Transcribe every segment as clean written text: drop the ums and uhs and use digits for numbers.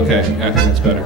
Okay, I think that's better.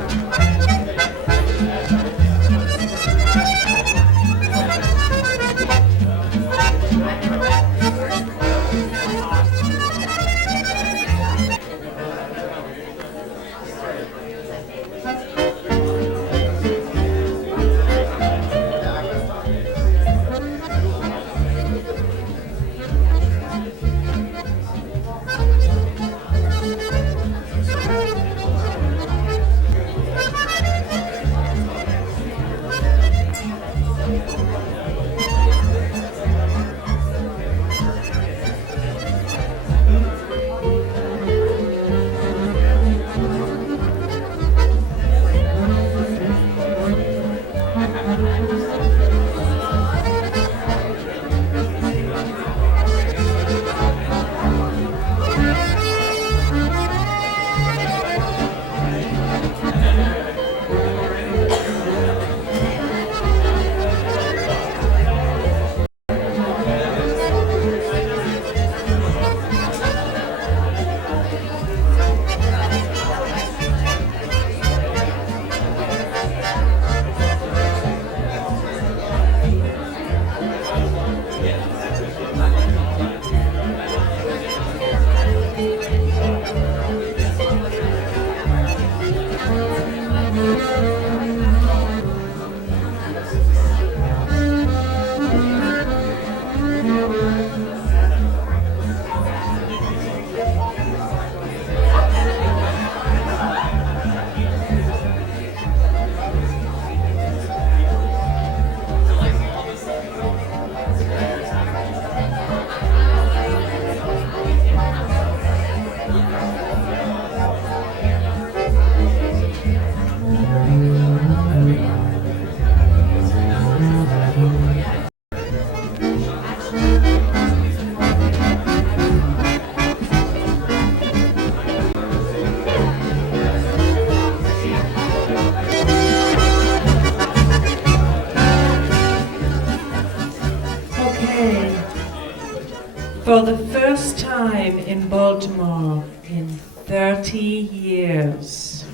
For the first time in Baltimore in 30 years,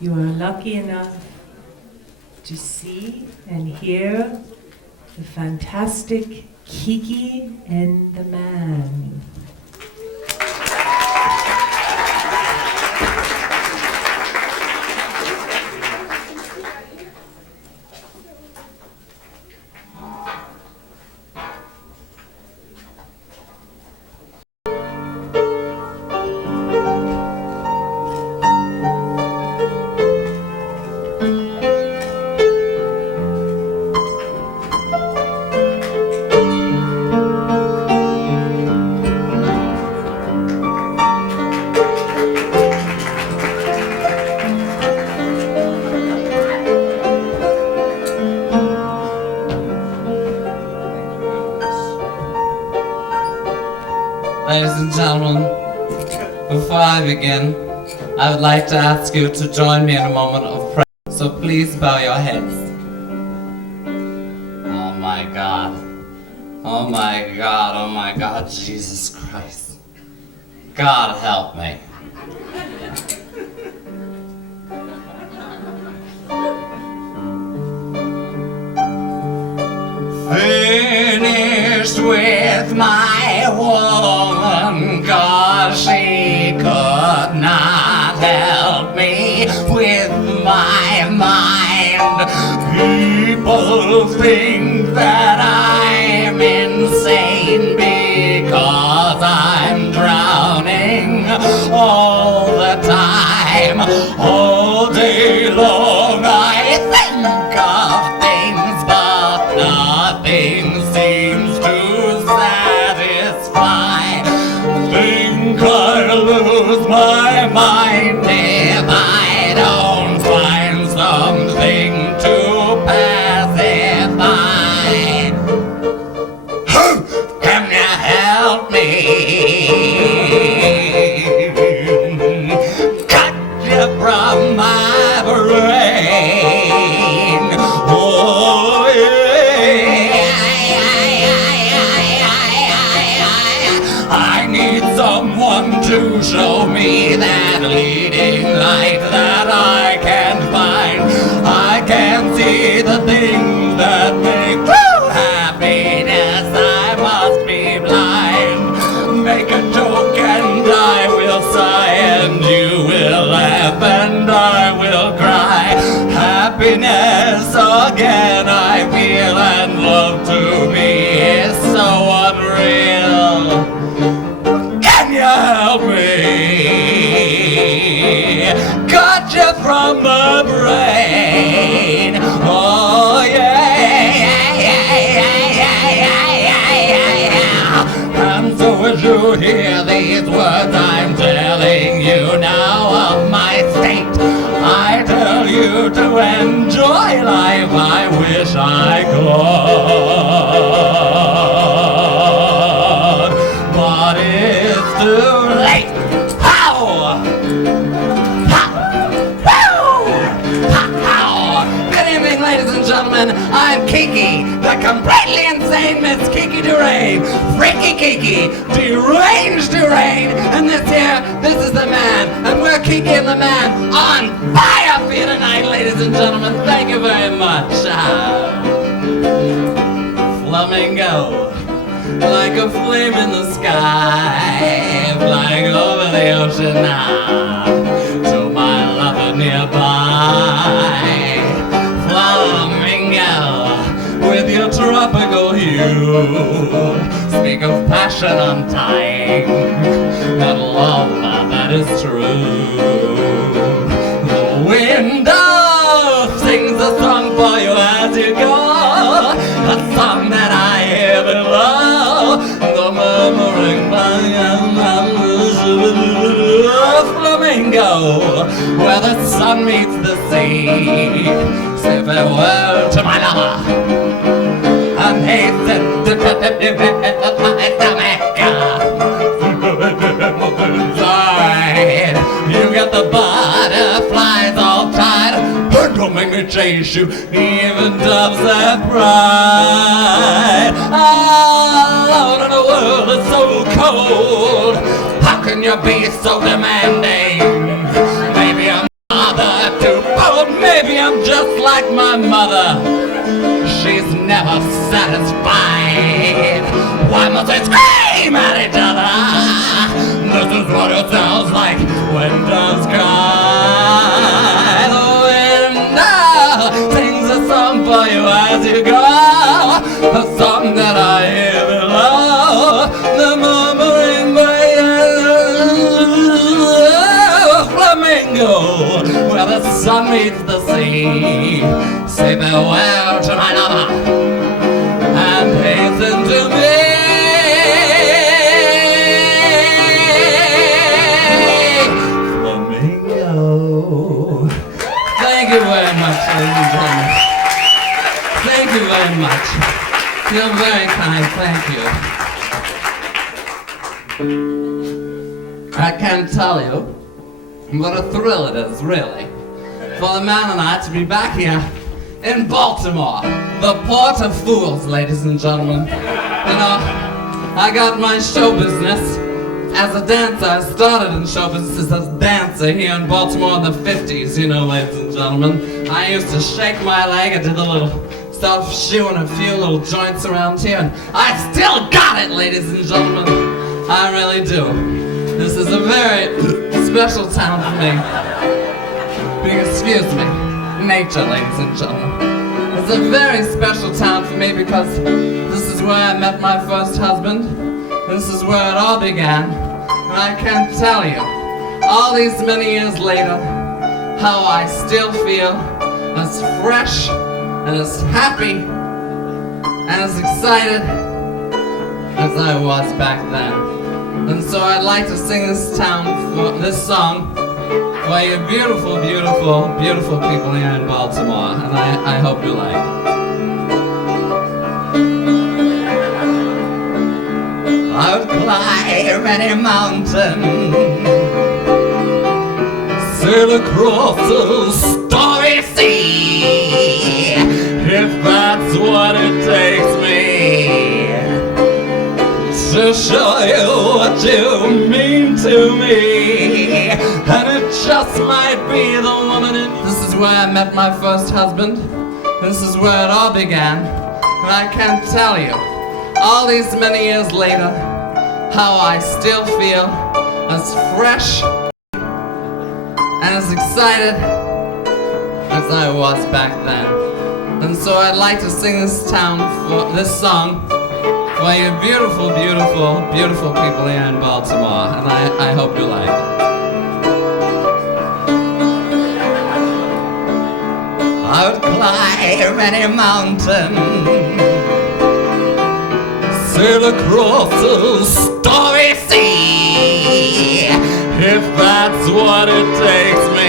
you are lucky enough to see and hear the fantastic Kiki and the Man. Ladies and gentlemen, before I begin, I would like to ask you to join me in a moment of prayer. So please bow your heads. Oh my God. Oh my God. Oh my God. Jesus Christ. God help me. Finished with my woman, 'cause she could not help me with my mind. People think that I'm insane because I'm drowning all the time. All day long I think of things, but nothing seems to satisfy. Think I'll lose my mind if I don't find something to pacify. Can you help me? Cut you from my brain. Oh, yeah. I need someone to to show me that leading light that I can't find. I can't see the things that make true happiness. I must be blind. Make a joke and I will sigh, and you will laugh and I will cry. Happiness again I feel, and love to me is so unreal. Can you help me? Got you from the brain. Oh yeah. And so as you hear these words I'm telling you now of my state, I tell you to enjoy life. I wish I could, but it's too late. Pow! Good evening, ladies and gentlemen. I'm Kiki, the completely insane Miss Kiki Durain. Freaky Kiki, deranged Durain. And this is the man. And we're Kiki and the man on fire for you tonight, ladies and gentlemen. Thank you very much. Flamingo, like a flame in the sky, flying over the ocean now to my lover nearby. Flamingo, with your tropical hue, speak of passion untying, that love that is true. The wind sings a song for you as you go, a song that I hear below, the murmuring flamingo, where the sun meets the sea. Say farewell to my lover and hasten to Jamaica. You got the butterflies all tied, don't make me chase you, even doves have pride. Out in a world that's so cold, how can you be so demanding? Maybe I'm mother too bold, maybe I'm just like my mother. She's never satisfied. Why must they scream at each other? This is what it sounds like when doves cry. The wind sings a song for you as you go, a song that I hear below, the murmuring flamingo, where the sun meets the sea. Say farewell to my lover and hasten to me. Thank you very much, ladies and gentlemen. Thank you very much. You're very kind, thank you. I can't tell you what a thrill it is, really, for the man and I to be back here in Baltimore, the port of fools, ladies and gentlemen. You know, I got my show business as a dancer. I started in show business as a dancer here in Baltimore in the 50s, you know, ladies and gentlemen. I used to shake my leg, I did a little self-shoeing a few little joints around here, and I still got it, ladies and gentlemen. I really do. This is a very special town for me. Excuse me, nature, ladies and gentlemen. It's a very special town for me because this is where I met my first husband. This is where it all began. And I can't tell you, all these many years later, how I still feel as fresh and as happy and as excited as I was back then. And so I'd like to sing this song for you beautiful, beautiful, beautiful people here in Baltimore. And I hope you like it. I would climb any mountain, sail across a stormy sea, if that's what it takes me to show you what you mean to me, and it just might be the woman in. This is where I met my first husband. This is where it all began, and I can't tell you, all these many years later, how I still feel as fresh and as excited as I was back then. And so I'd like to sing this song for you beautiful, beautiful, beautiful people here in Baltimore, and I hope you like it. I would climb any mountain, sail across a stormy sea, if that's what it takes me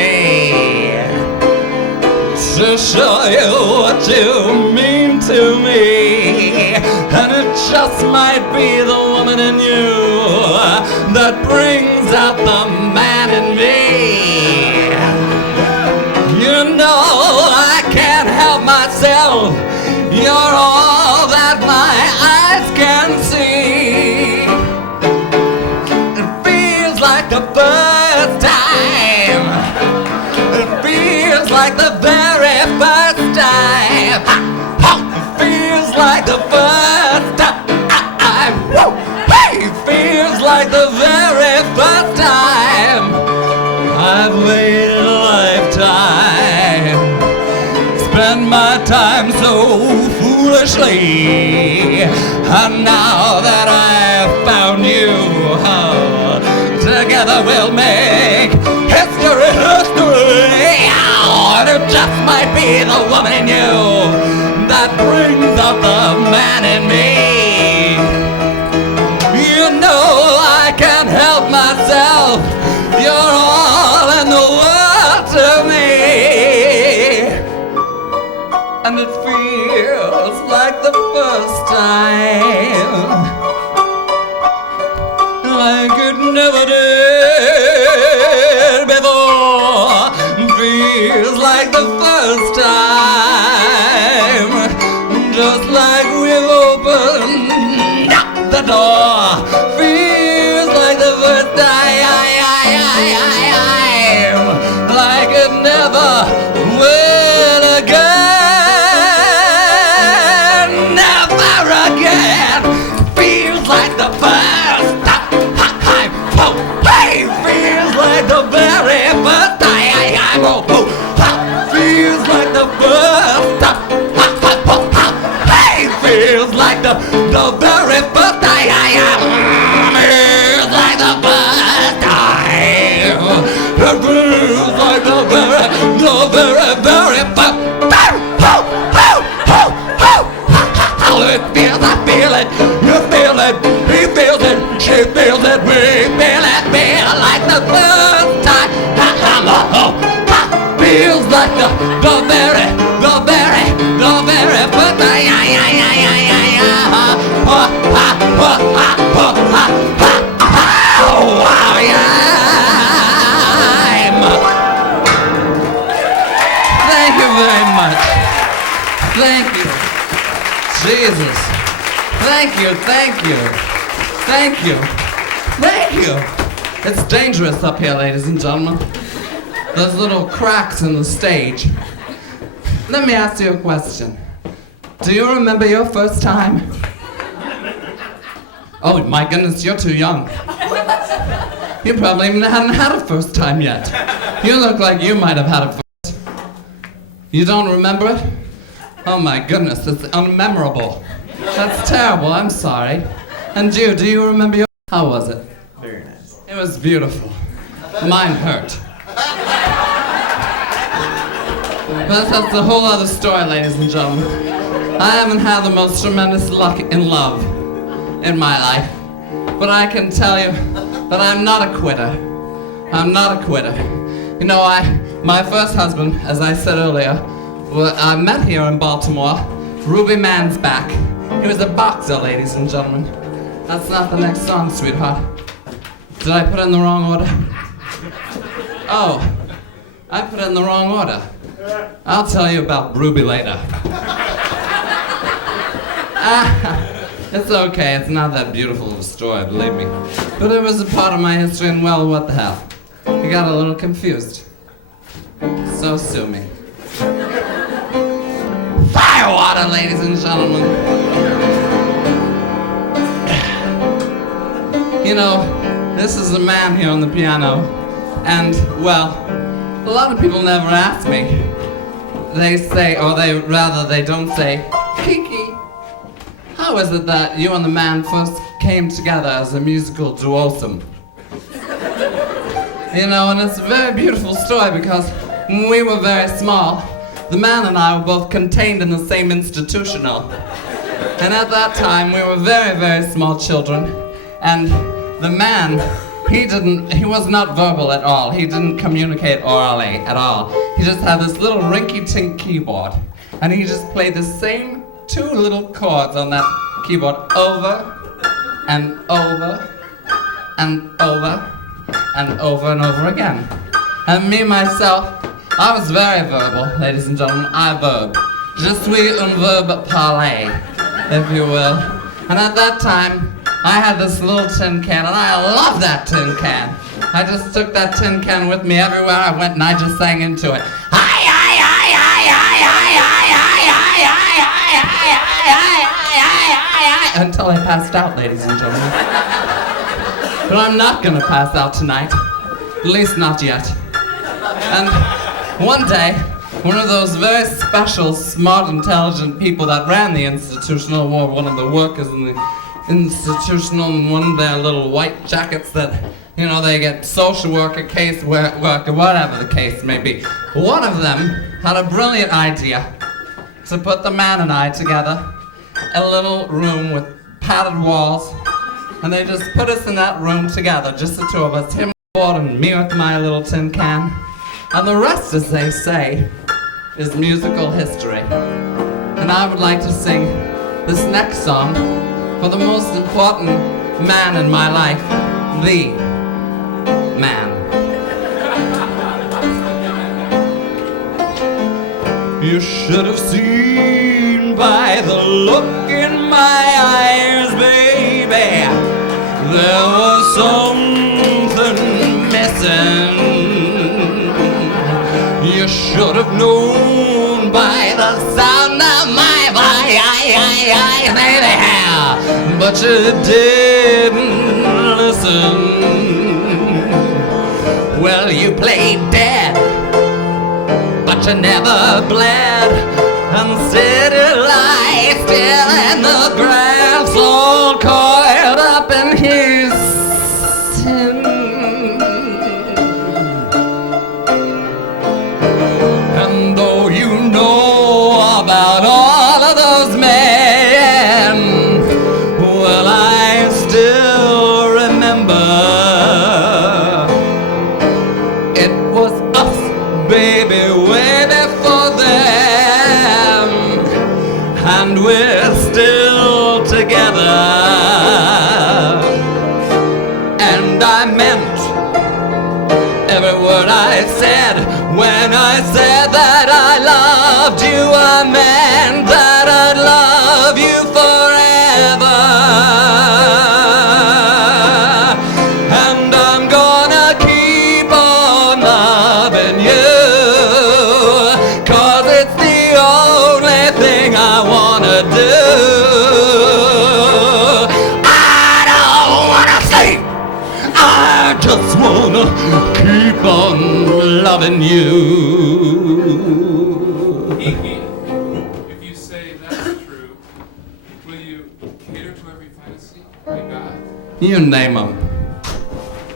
to show you what you mean to me. And it just might be the woman in you that brings out the man in me. You know I can't help myself, you're all that my eyes can see. It feels like the first time, it feels like the very first time, it feels like the first time, it feels like the very first time I've waited a lifetime, spend my time so foolishly, and now that I've found you, together we'll make history, history. And it just might be the woman in you that brings out the man in me. You know I can't help myself, you're all in the world to me. And it feels like the first time, like it never did before. Feels like the first time, just like we've opened the door. Feels like the first time, like it never will again, never again. Feels like the first time, feels like the very first time. Feels like the first time, feels like the very first time. Feels like the first time. It feels like the very first. It feels, I feel it, you feel it, he feels it, she feels it, we feel it, feel like the first time. Feels like the very first time. Thank you very much. Thank you. Jesus. Thank you, thank you. Thank you. Thank you. It's dangerous up here, ladies and gentlemen. There's little cracks in the stage. Let me ask you a question. Do you remember your first time? Oh my goodness, you're too young. You probably even hadn't had a first time yet. You look like you might have had a first. You don't remember it? Oh my goodness, it's unmemorable. That's terrible, I'm sorry. And you, do you remember your... How was it? Very nice. It was beautiful. Mine hurt. But that's a whole other story, ladies and gentlemen. I haven't had the most tremendous luck in love in my life. But I can tell you that I'm not a quitter. I'm not a quitter. You know, my first husband, as I said earlier, I met here in Baltimore, Ruby Mansback. He was a boxer, ladies and gentlemen. That's not the next song, sweetheart. Did I put it in the wrong order? Oh, I put it in the wrong order. I'll tell you about Ruby later. It's okay, it's not that beautiful of a story, believe me. But it was a part of my history, and well, what the hell. I got a little confused. So sue me. Firewater, ladies and gentlemen. You know, this is the man here on the piano, and, well, a lot of people never ask me. They say, or they don't say, Kiki, how is it that you and the man first came together as a musical duosome? You know, and it's a very beautiful story because when we were very small, the man and I were both contained in the same institutional. And at that time, we were very, very small children. And the man, he was not verbal at all. He didn't communicate orally at all. He just had this little rinky-tink keyboard. And he just played the same 2 little chords on that keyboard over and over and over and over and over again. And me, myself, I was very verbal, ladies and gentlemen. I verb. Je suis un verbe parler, if you will. And at that time, I had this little tin can, and I loved that tin can. I just took that tin can with me everywhere I went, and I just sang into it. Until I passed out, ladies and gentlemen. But I'm not gonna pass out tonight. At least not yet. And one day, one of those very special, smart, intelligent people that ran the institutional wore one of the workers in the institutional in one of their little white jackets that, you know, they get social worker, case worker, whatever the case may be. One of them had a brilliant idea to put the man and I together in a little room with padded walls, and they just put us in that room together, just the 2 of us, him board and me with my little tin can. And the rest, as they say, is musical history. And I would like to sing this next song for the most important man in my life, the man. You should have seen by the look in my eyes, baby, there was something missing. You should have known by the sound of my voice, baby, but you didn't listen. Well, you played dead, but you never bled, and said it lie still in the ground, so coiled up in his sin. And though you know about all of those men, well, I still remember it was us, baby, way before them, and we're still together. And I meant every word I said when I said that I loved you. I meant that I'd love you forever. And I'm gonna keep on loving you, 'cause it's the only thing I wanna do. I don't wanna sleep, I just wanna keep on loving you. Kiki, if you say that's true, will you cater to every fantasy I got? You name 'em.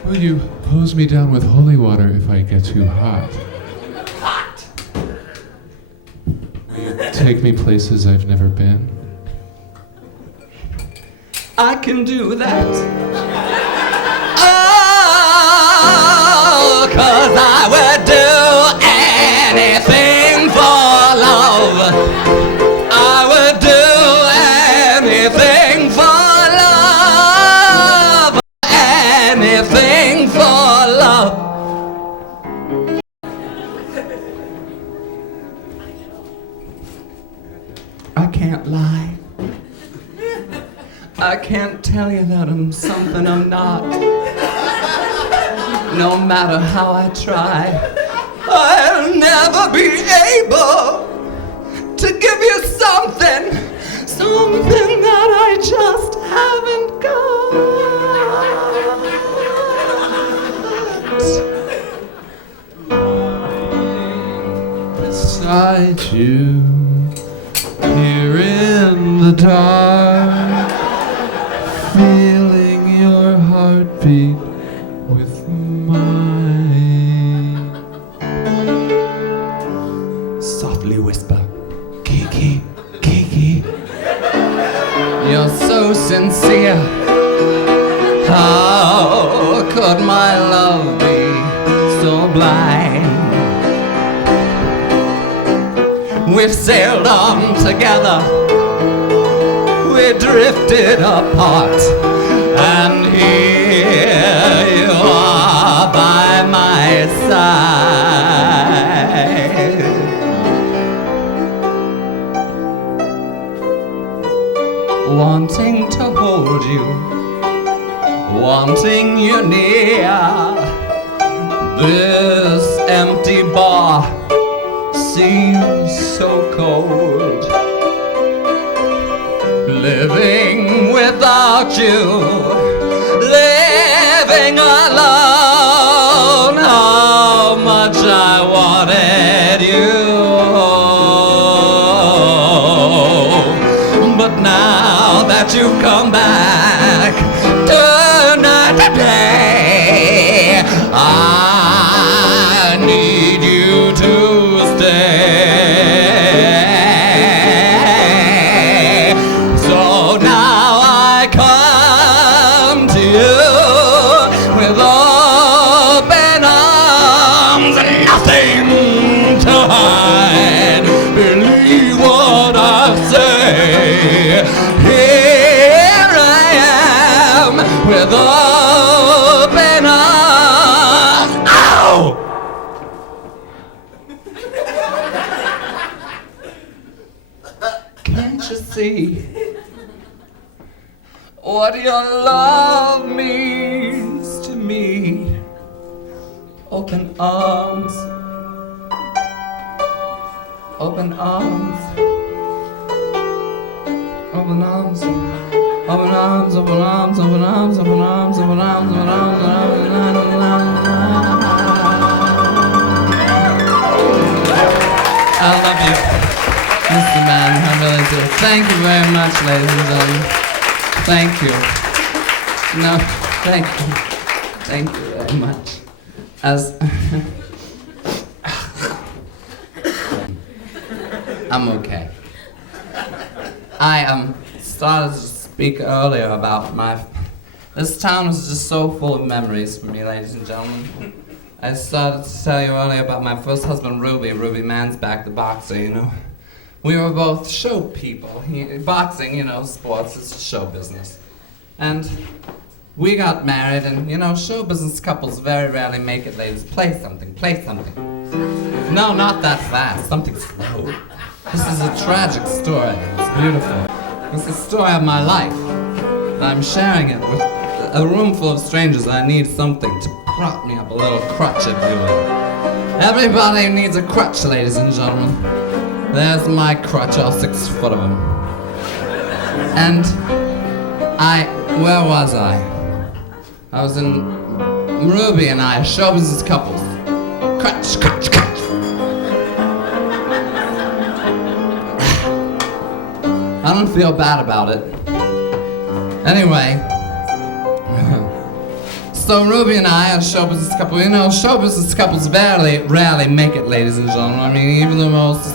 Will you hose me down with holy water if I get too hot? Hot! Will you take me places I've never been? I can do that. Oh, 'cause I would do anything for love. I would do anything for love. Anything for love. I can't lie. I can't tell you that I'm something I'm not. No matter how I try, I'll never be able to give you something that I just haven't got. Beside you, here in the dark, feeling your heartbeat with mine. Softly whisper, Kiki, Kiki. You're so sincere. How could my love be so blind? We've sailed on together, we drifted apart, and here you are by my side. Wanting to hold you, wanting you near. This empty bar seems so cold. Living without you, living alone. How much I wanted you. But now that you've come back tonight, today, I need you to stay. So now I come to you with open arms and nothing to hide. Believe what I say. Here I am with open arms. Ow! Can't you see what your love means to me? Open arms, open arms, open arms, open arms, open arms, open arms, open arms, open arms, open arms, open arms. I love you, Mr. Man, I really do. Thank you very much, ladies and gentlemen. Thank you. No, thank you. Thank you very much. I'm okay. I started to speak earlier about this town is just so full of memories for me, ladies and gentlemen. I started to tell you earlier about my first husband, Ruby Mansback, the boxer, you know. We were both show people. Boxing, you know, sports, it's show business. And we got married, and, you know, show business couples very rarely make it, ladies. Play something, play something. No, not that fast, something slow. This is a tragic story. It's beautiful. It's the story of my life. And I'm sharing it with a room full of strangers. I need something to prop me up, a little crutch, if you will. Everybody needs a crutch, ladies and gentlemen. There's my crutch, all 6 foot of them. And where was I? I was in Ruby and I, show business couples. Crutch, crutch, crutch. I don't feel bad about it. Anyway, so Ruby and I, a show business couple, you know, show business couples rarely make it, ladies and gentlemen. I mean, even the most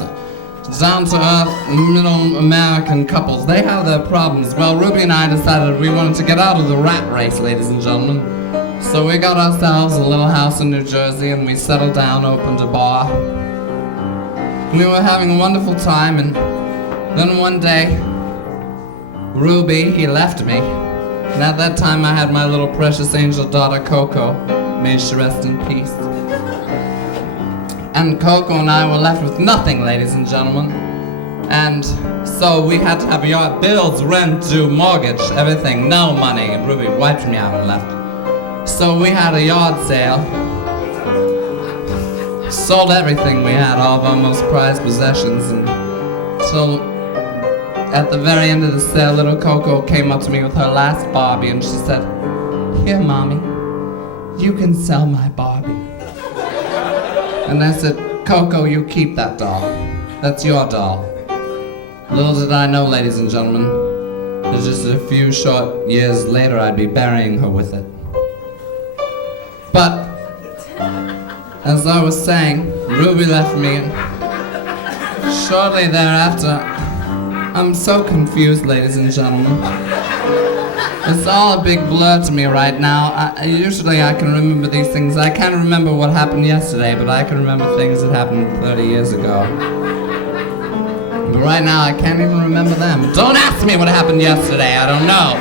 down-to-earth, middle American couples, they have their problems. Well, Ruby and I decided we wanted to get out of the rat race, ladies and gentlemen. So we got ourselves a little house in New Jersey and we settled down, opened a bar. We were having a wonderful time, and then one day, Ruby, he left me. And at that time I had my little precious angel daughter, Coco. May she rest in peace. And Coco and I were left with nothing, ladies and gentlemen. And so we had to have yard bills, rent due, mortgage, everything, no money. And Ruby wiped me out and left. So we had a yard sale. Sold everything we had, all of our most prized possessions, until at the very end of the sale, little Coco came up to me with her last Barbie and she said, "Here, Mommy, you can sell my Barbie." And I said, "Coco, you keep that doll. That's your doll." Little did I know, ladies and gentlemen, that just a few short years later I'd be burying her with it. But as I was saying, Ruby left me, and shortly thereafter, I'm so confused, ladies and gentlemen. It's all a big blur to me right now. Usually I can remember these things. I can't remember what happened yesterday, but I can remember things that happened 30 years ago. But right now, I can't even remember them. Don't ask me what happened yesterday, I don't know.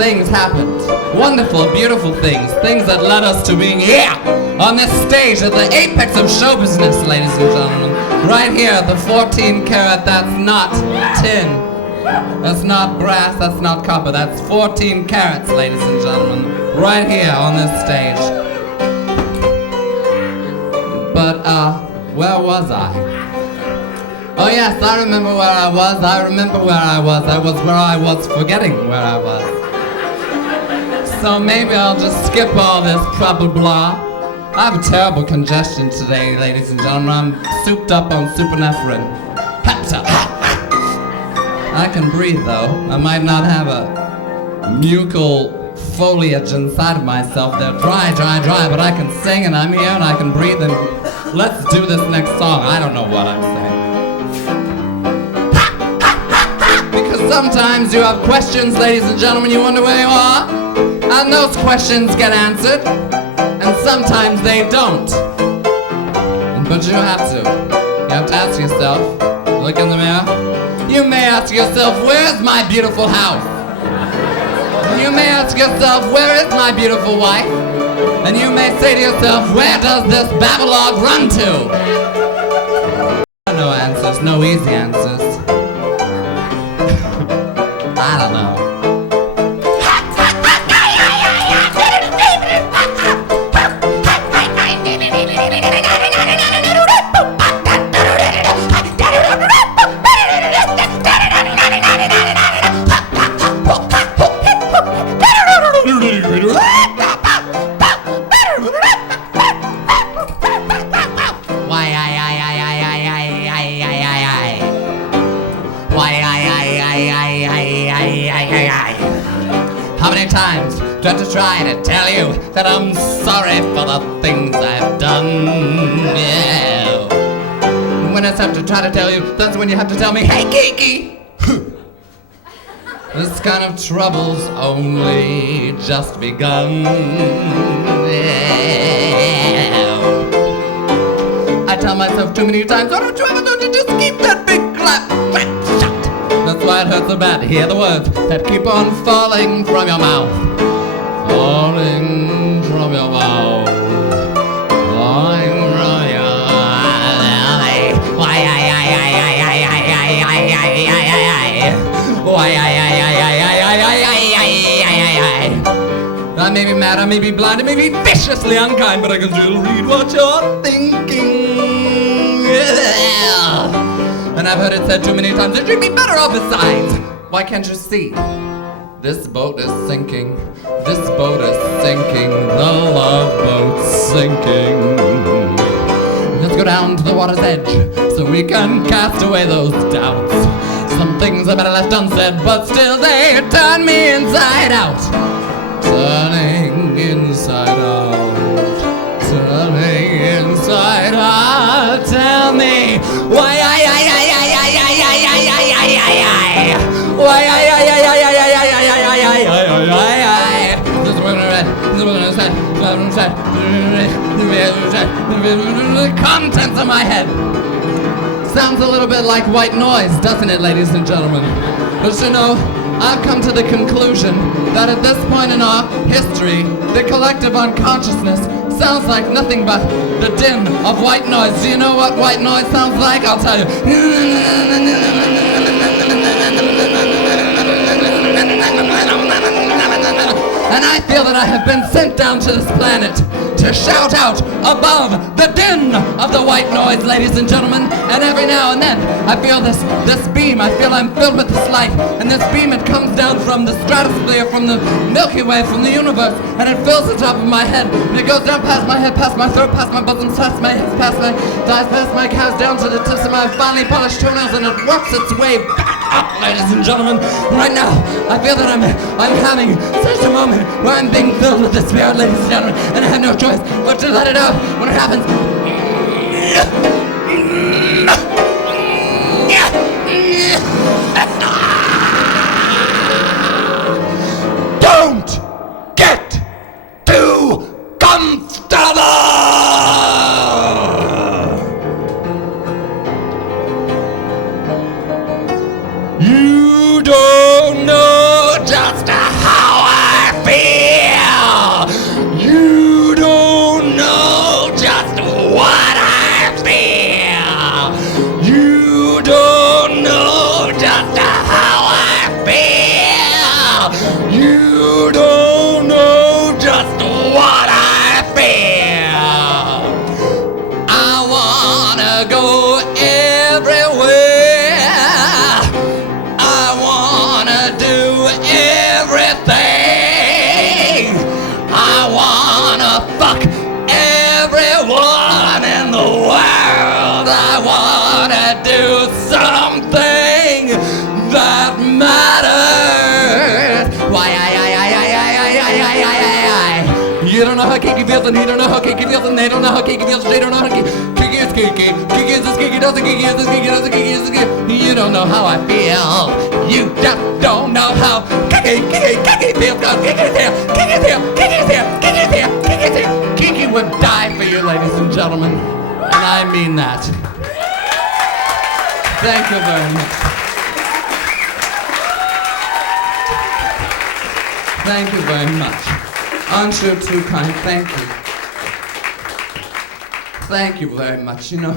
Things happened. Wonderful, beautiful things. Things that led us to being here, on this stage, at the apex of show business, ladies and gentlemen. Right here, the 14 karat, that's not tin. That's not brass, that's not copper. That's 14 carats, ladies and gentlemen. Right here, on this stage. But, where was I? Oh yes, I remember where I was. I remember where I was. I was where I was, forgetting where I was. So maybe I'll just skip all this blah blah blah. I have a terrible congestion today, ladies and gentlemen. I'm souped up on supernephrin. I can breathe though. I might not have a mucal foliage inside of myself. They're dry, but I can sing and I'm here and I can breathe and let's do this next song. I don't know what I'm saying. Because sometimes you have questions, ladies and gentlemen, you wonder where you are, and those questions get answered, and sometimes they don't. But you have to. You have to ask yourself, look in the mirror. You may ask yourself, where's my beautiful house? You may ask yourself, where is my beautiful wife? And you may say to yourself, where does this Babylog run to? No answers, no easy answers. I don't know. How many times do I have to try to tell you that I'm sorry for the things I've done? Yeah. When I have to try to tell you, that's when you have to tell me, hey Kiki! This kind of trouble's only just begun. Yeah. I tell myself too many times, don't you just keep that big clap shut. That's why it hurts so bad to hear the words that keep on falling from your mouth. Falling from your mouth. Falling from your mouth. Why, I may be mad, I may be blind, I may be viciously unkind, but I can still read what you're thinking. Yeah. And I've heard it said too many times, that you'd be better off besides. Why can't you see? This boat is sinking. This boat is sinking. The love boat's sinking. Let's go down to the water's edge so we can cast away those doubts. Some things are better left unsaid, but still they turn me inside out. Turning inside out. Turning inside out. Tell me why the contents of my head. Sounds a little bit like white noise, doesn't it, ladies and gentlemen? But you know, I've come to the conclusion that at this point in our history, the collective unconsciousness sounds like nothing but the din of white noise. Do you know what white noise sounds like? I'll tell you. And I feel that I have been sent down to this planet to shout out above the din of the white noise, ladies and gentlemen. And every now and then I feel this beam. I feel I'm filled with this light. And this beam, it comes down from the stratosphere, from the Milky Way, from the universe. And it fills the top of my head. And it goes down past my head, past my throat, past my bosom, past my hips, past my thighs, past my calves, down to the tips of my finely polished toenails. And it works its way back up, ladies and gentlemen. Right now, I feel that I'm having such a moment where I'm being filled with the spirit, ladies and gentlemen. And I have no choice but to let it out when it happens. Don't get too comfortable! You don't know just how I feel! You don't know just what I feel! You don't know just how I feel! You don't know just what I feel! I wanna go everywhere. I wanna do everything. I wanna fuck everyone in the world. I wanna do something that matters. Why, you don't know how Kiki feels, and he don't know how Kiki feels, and they don't know how Kiki feels, they don't know how Kiki is Kiki. Kiki is this, Kiki does it, Kiki is this, Kiki does it, Kiki is this, Kiki. You don't know how I feel. You just don't know how Kiki feels, cause Kiki's here, Kiki's here, Kiki's here, Kiki's here, Kiki's here. Kiki would die for you, ladies and gentlemen, and I mean that. Thank you very much. Thank you very much. Aren't you too kind? Thank you. Thank you very much, you know.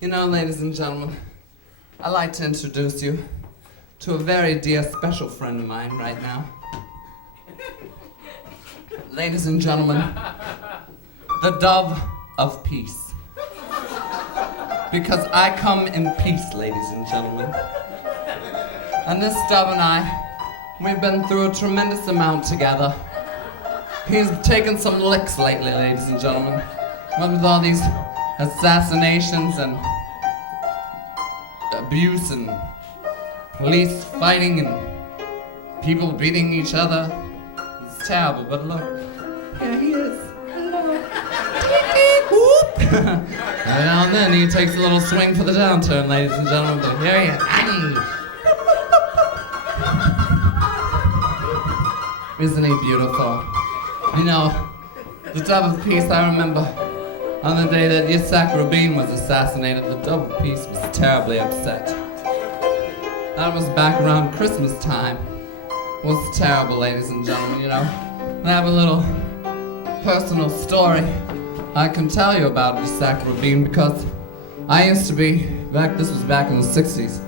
You know, ladies and gentlemen, I'd like to introduce you to a very dear special friend of mine right now. Ladies and gentlemen, the dove of peace. Because I come in peace, ladies and gentlemen. And this dove and I, we've been through a tremendous amount together. He's taken some licks lately, ladies and gentlemen. What with all these assassinations and abuse and police fighting and people beating each other. It's terrible, but look, here he is. Every now and then he takes a little swing for the downturn, ladies and gentlemen, but here he is. Isn't he beautiful? You know, the Dove of Peace, I remember on the day that Yitzhak Rabin was assassinated, the Dove of Peace was terribly upset. That was back around Christmas time. It was terrible, ladies and gentlemen, you know. I have a little personal story I can tell you about Yitzhak Rabin because I used to be, this was back in the 60s.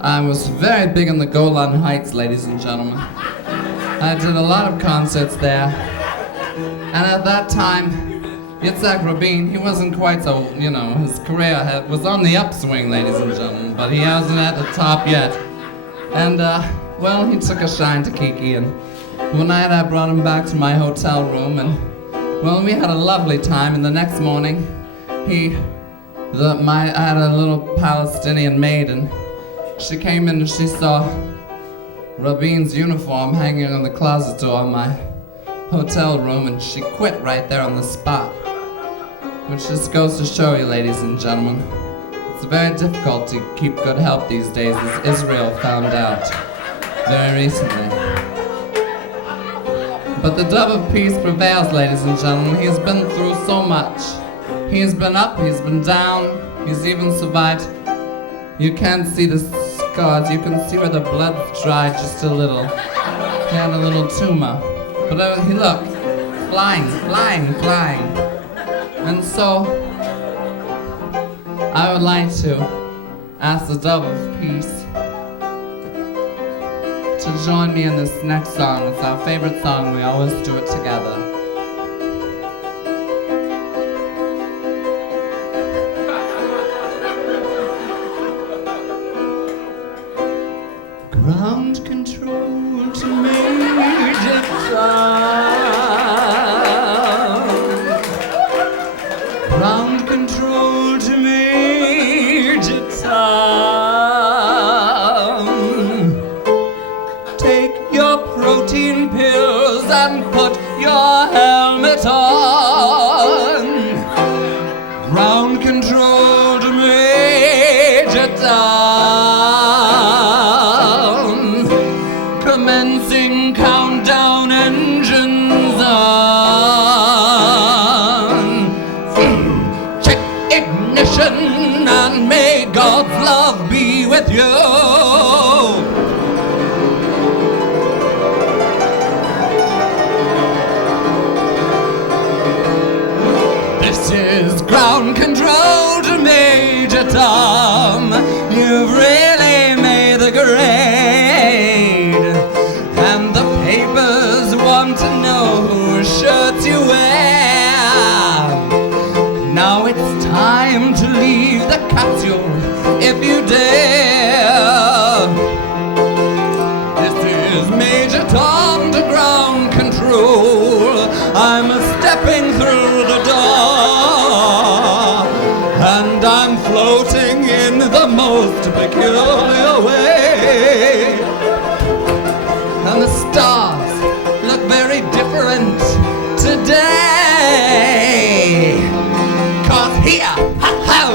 I was very big on the Golan Heights, ladies and gentlemen. I did a lot of concerts there. And at that time, Yitzhak Rabin, he wasn't quite so, you know, his career was on the upswing, ladies and gentlemen, but he wasn't at the top yet. And, well, he took a shine to Kiki, and one night I brought him back to my hotel room, and, well, we had a lovely time, and the next morning, I had a little Palestinian maid, and she came in and she saw Rabin's uniform hanging on the closet door of my hotel room, and she quit right there on the spot. Which just goes to show you, ladies and gentlemen, it's very difficult to keep good health these days, as Israel found out very recently. But the Dove of Peace prevails, ladies and gentlemen. He has been through so much. He has been up, he's been down, He's even survived. You can't see the scars. You can see where the blood's dried just a little. He had a little tumor. But he look, flying. And so, I would like to ask the Dove of Peace to join me in this next song. It's our favorite song. We always do it together. Ground control to Major Tom. Ground control to Major Tom. Take your protein pills and put your helmet on. Ground control to Major Tom. Commencing countdown, engines on. Check ignition and may God's love be with you. This is ground control to Major Tom. You've really made the grade, and the papers want to know whose shirts you wear. Now it's time to leave the capsule if you dare. This is Major Tom to ground control. I'm stepping through the door, and I'm floating in the most peculiar way. And the stars look very different today. 'Cause here, ha-ho,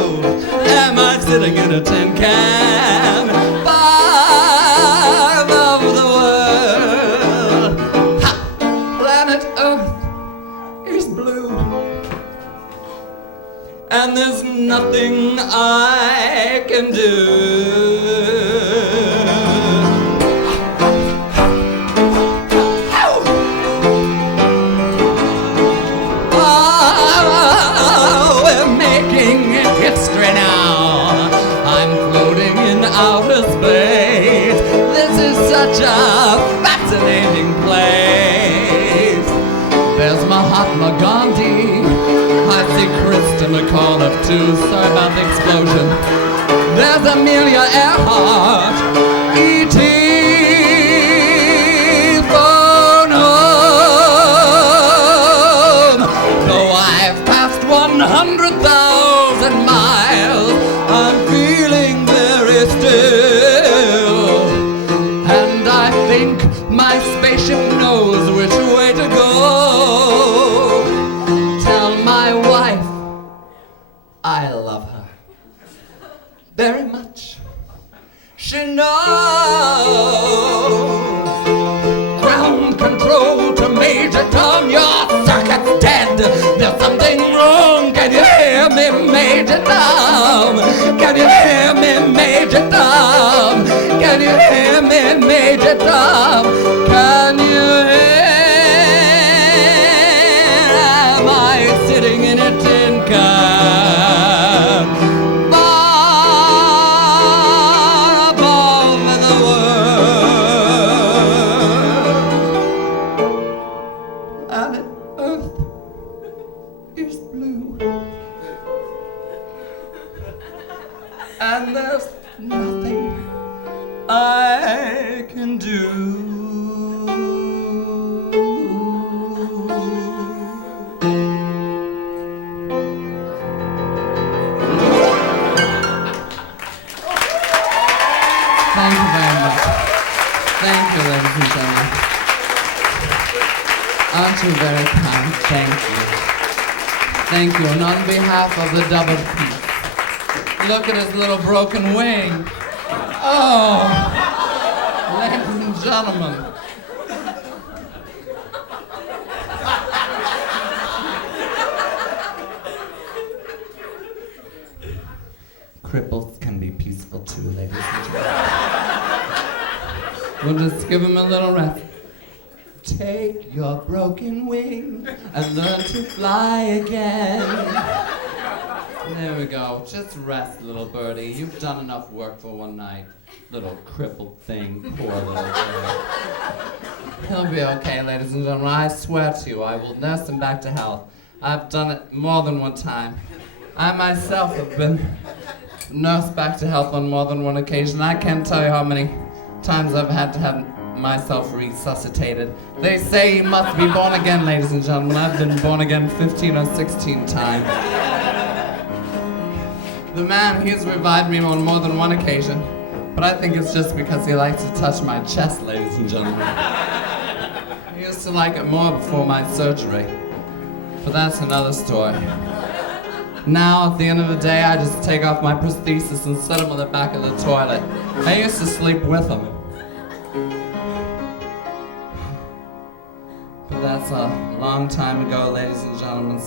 am I sitting in a tin can, five of the world. Ha! Planet Earth is blue, and there's nothing I can do. Oh, we're making history now. I'm floating in outer space. This is such a fascinating place. There's Mahatma Gandhi. I see Krista McAuliffe too. Sorry about the explosion. There's Amelia Earhart. E.T. phone home. Though I've passed 100,000 miles, I'm feeling very still. And I think my spaceship knows which way to go. Tell my wife I love her very much. She knows. Ground control to Major Tom, your circuit's dead. There's something wrong. Can you hear me, Major Tom? Can you hear me, Major Tom? Can you hear me, Major Tom? Can you hear? Am I sitting in a tin can, far above the world? Planet Earth is blue, and there's nothing I can do. Thank you very much. Thank you, ladies and gentlemen. Aren't you very kind? Thank you. Thank you. And on behalf of the Dove of Peace, look at his little broken wing. Oh, ladies and gentlemen. We'll just give him a little rest. Take your broken wing and learn to fly again. There we go. Just rest, little birdie. You've done enough work for one night. Little crippled thing. Poor little bird. He'll be okay, ladies and gentlemen. I swear to you, I will nurse him back to health. I've done it more than one time. I myself have been nursed back to health on more than one occasion. I can't tell you how many times I've had to have myself resuscitated. They say you must be born again, ladies and gentlemen. I've been born again 15 or 16 times. The man, he's revived me on more than one occasion, but I think it's just because he likes to touch my chest, ladies and gentlemen. He used to like it more before my surgery, but that's another story. Now, at the end of the day, I just take off my prosthesis and set him on the back of the toilet. I used to sleep with him. But that's a long time ago, ladies and gentlemen.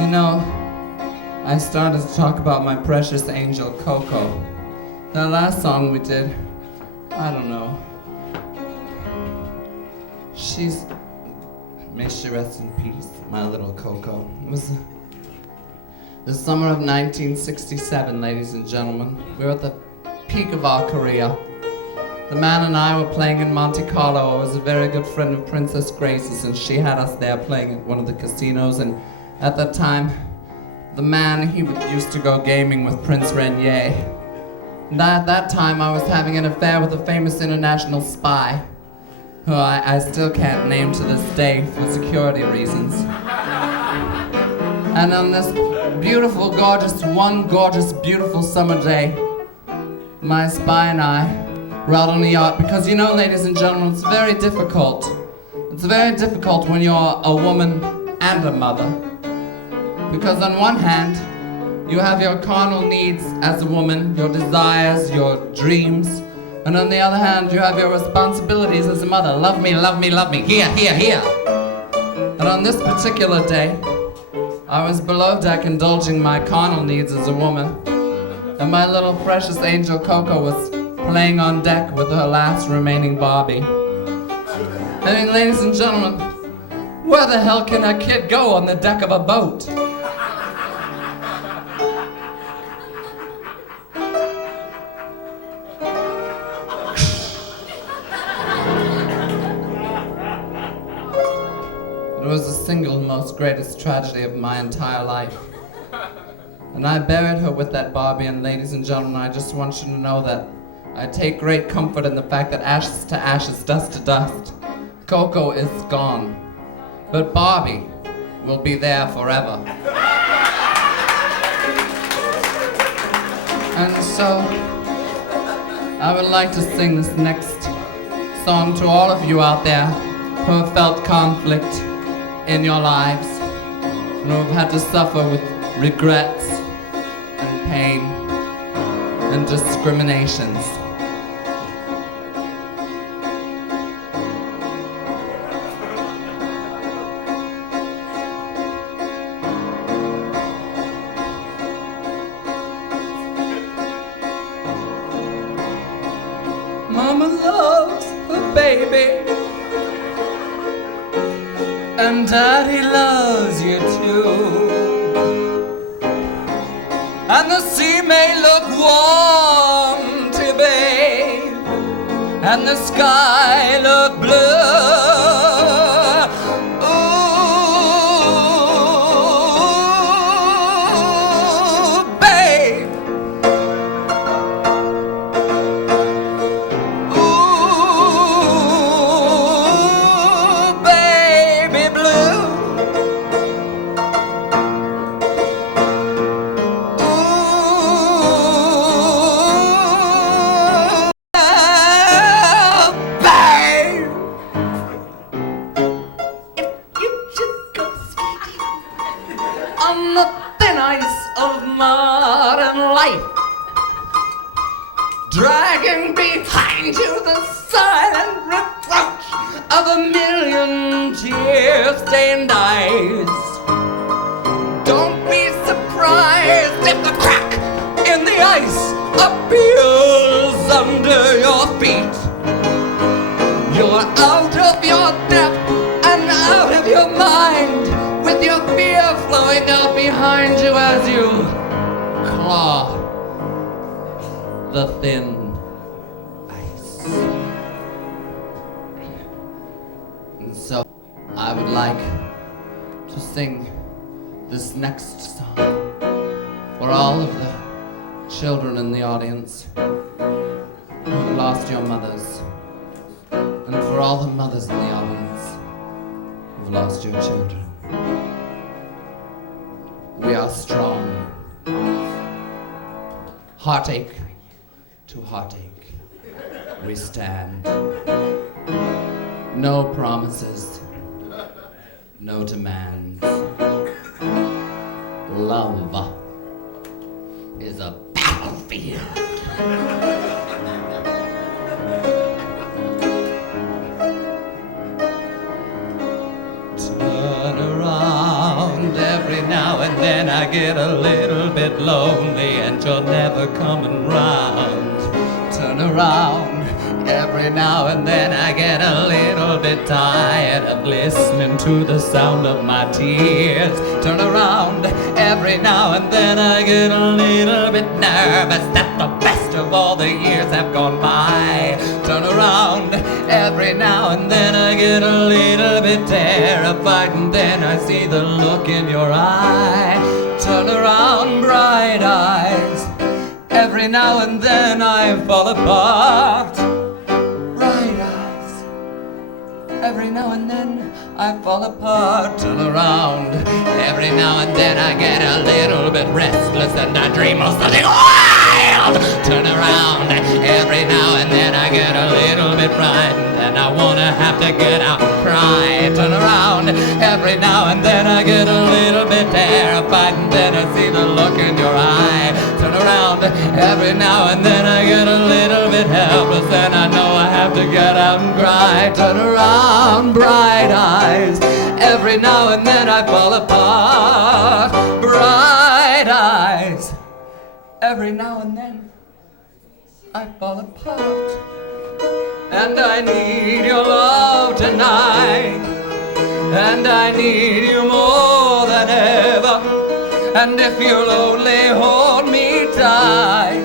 You know, I started to talk about my precious angel Coco. That last song we did, I don't know. May she rest in peace, my little Coco. It was the summer of 1967, ladies and gentlemen. We were at the peak of our career. The man and I were playing in Monte Carlo. I was a very good friend of Princess Grace's, and she had us there playing at one of the casinos. And at that time, the man, he used to go gaming with Prince Rainier. And at that time, I was having an affair with a famous international spy, who I still can't name to this day for security reasons. And on this beautiful, gorgeous, beautiful summer day, my spy and I were out on a yacht because, you know, ladies and gentlemen, it's very difficult. It's very difficult when you're a woman and a mother. Because on one hand, you have your carnal needs as a woman, your desires, your dreams, and on the other hand, you have your responsibilities as a mother. Love me, love me, love me. Here, here, here. And on this particular day, I was below deck indulging my carnal needs as a woman, and my little precious angel Coco was playing on deck with her last remaining Barbie. I mean, ladies and gentlemen, where the hell can a kid go on the deck of a boat? It was the single most greatest tragedy of my entire life. And I buried her with that Barbie, and ladies and gentlemen, I just want you to know that I take great comfort in the fact that ashes to ashes, dust to dust, Coco is gone. But Barbie will be there forever. And so, I would like to sing this next song to all of you out there who have felt conflict in your lives and who have had to suffer with regrets and pain and discriminations. Mama loves her baby, and Daddy loves you too. And the sea may look warm to babe, and the sky look blue. Ooh, babe. Ooh, baby blue. On the thin ice of modern life, dragging behind you the silent reproach of a million tear-stained eyes. Don't be surprised if the under your feet. You're out of your depth and out of your mind, with your fear flowing out behind you as you claw the thin ice. And so I would like to sing this next song for all of the children in the audience who lost your mothers, and for all the mothers in the audience who've lost your children. We are strong. Heartache to heartache, we stand. No promises, no demands. Love is a battlefield. Turn around, every now and then I get a little bit lonely and you're never coming round. Turn around, every now and then I get a little bit tired of listening to the sound of my tears. Turn around, every now and then I get a little bit nervous that the best of all the years have gone by. Turn around, every now and then I get a little bit terrified, and then I see the look in your eye. Turn around, bright eyes, every now and then I fall apart. Bright eyes, every now and then I fall apart. Turn around, every now and then I get a little bit restless and I dream of something wild. Turn around, every now and then I get a little bit frightened and I wanna have to get out and cry. Turn around, every now and then I get a little bit terrified, and then I see the look in your eye. Turn around, every now and then I get a little bit helpless and I know I have to get out and cry. Turn around, bright eyes, every now and then I fall apart. Bright eyes, every now and then I fall apart. And I need your love tonight, and I need you more than ever. And if you'll only hold me tight,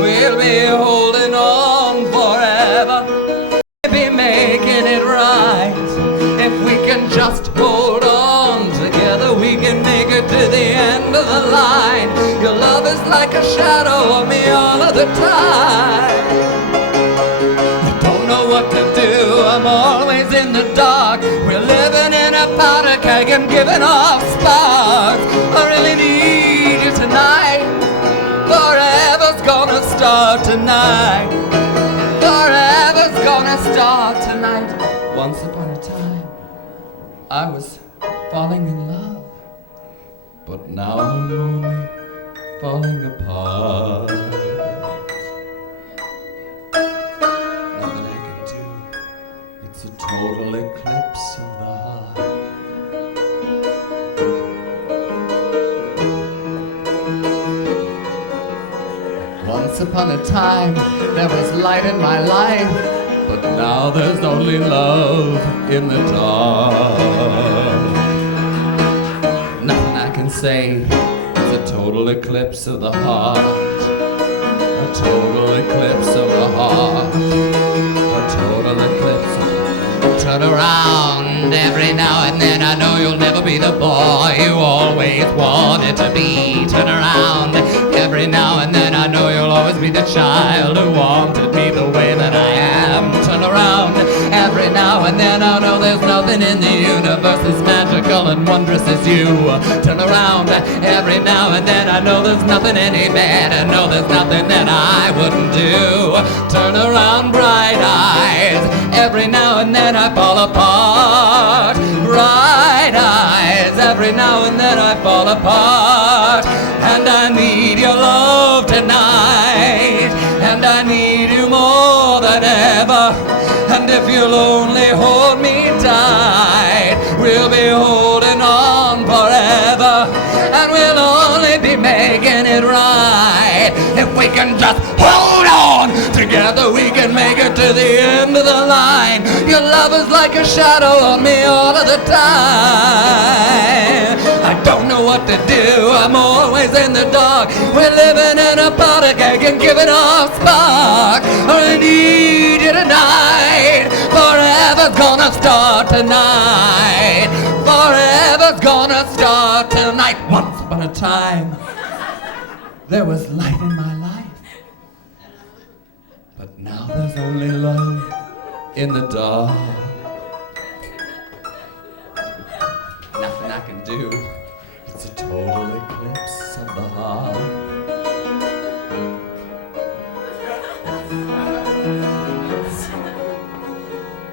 we'll be holding on forever. Be making it right. If we can just hold on together, we can make it to the end of the line. Your love is like a shadow of me all of the time. What to do, I'm always in the dark. We're living in a powder keg and giving off sparks. I really need you tonight. Forever's gonna start tonight. Forever's gonna start tonight. Once upon a time, I was falling in love, but now I'm only falling apart. It's a total eclipse of the heart. Once upon a time, there was light in my life, but now there's only love in the dark. Nothing I can say, it's a total eclipse of the heart. A total eclipse of the heart. A total eclipse of the heart. Turn around, every now and then I know you'll never be the boy you always wanted to be. Turn around, every now and then I know you'll always be the child who wanted me the way that I am. Turn around, every now and then I know there's nothing in the universe as magical and wondrous as you. Turn around, every now and then I know there's nothing any better. No, there's nothing that I wouldn't do. Turn around, bright eyes, every now and then I fall apart. Bright eyes, every now and then I fall apart. And I need your love tonight, and I need you more than ever. And if you'll only hold me tight, we'll be holding on forever. And we'll only be making it right if we can just hold on together. like a shadow on me all of the time. I don't know what to do, I'm always in the dark. We're living in a powder keg and giving off spark. I need you tonight. Forever's gonna start tonight. Forever's gonna start tonight. Once upon a time, there was light in my life. But now there's only love in the dark. Nothing I can do. It's a total eclipse of the heart.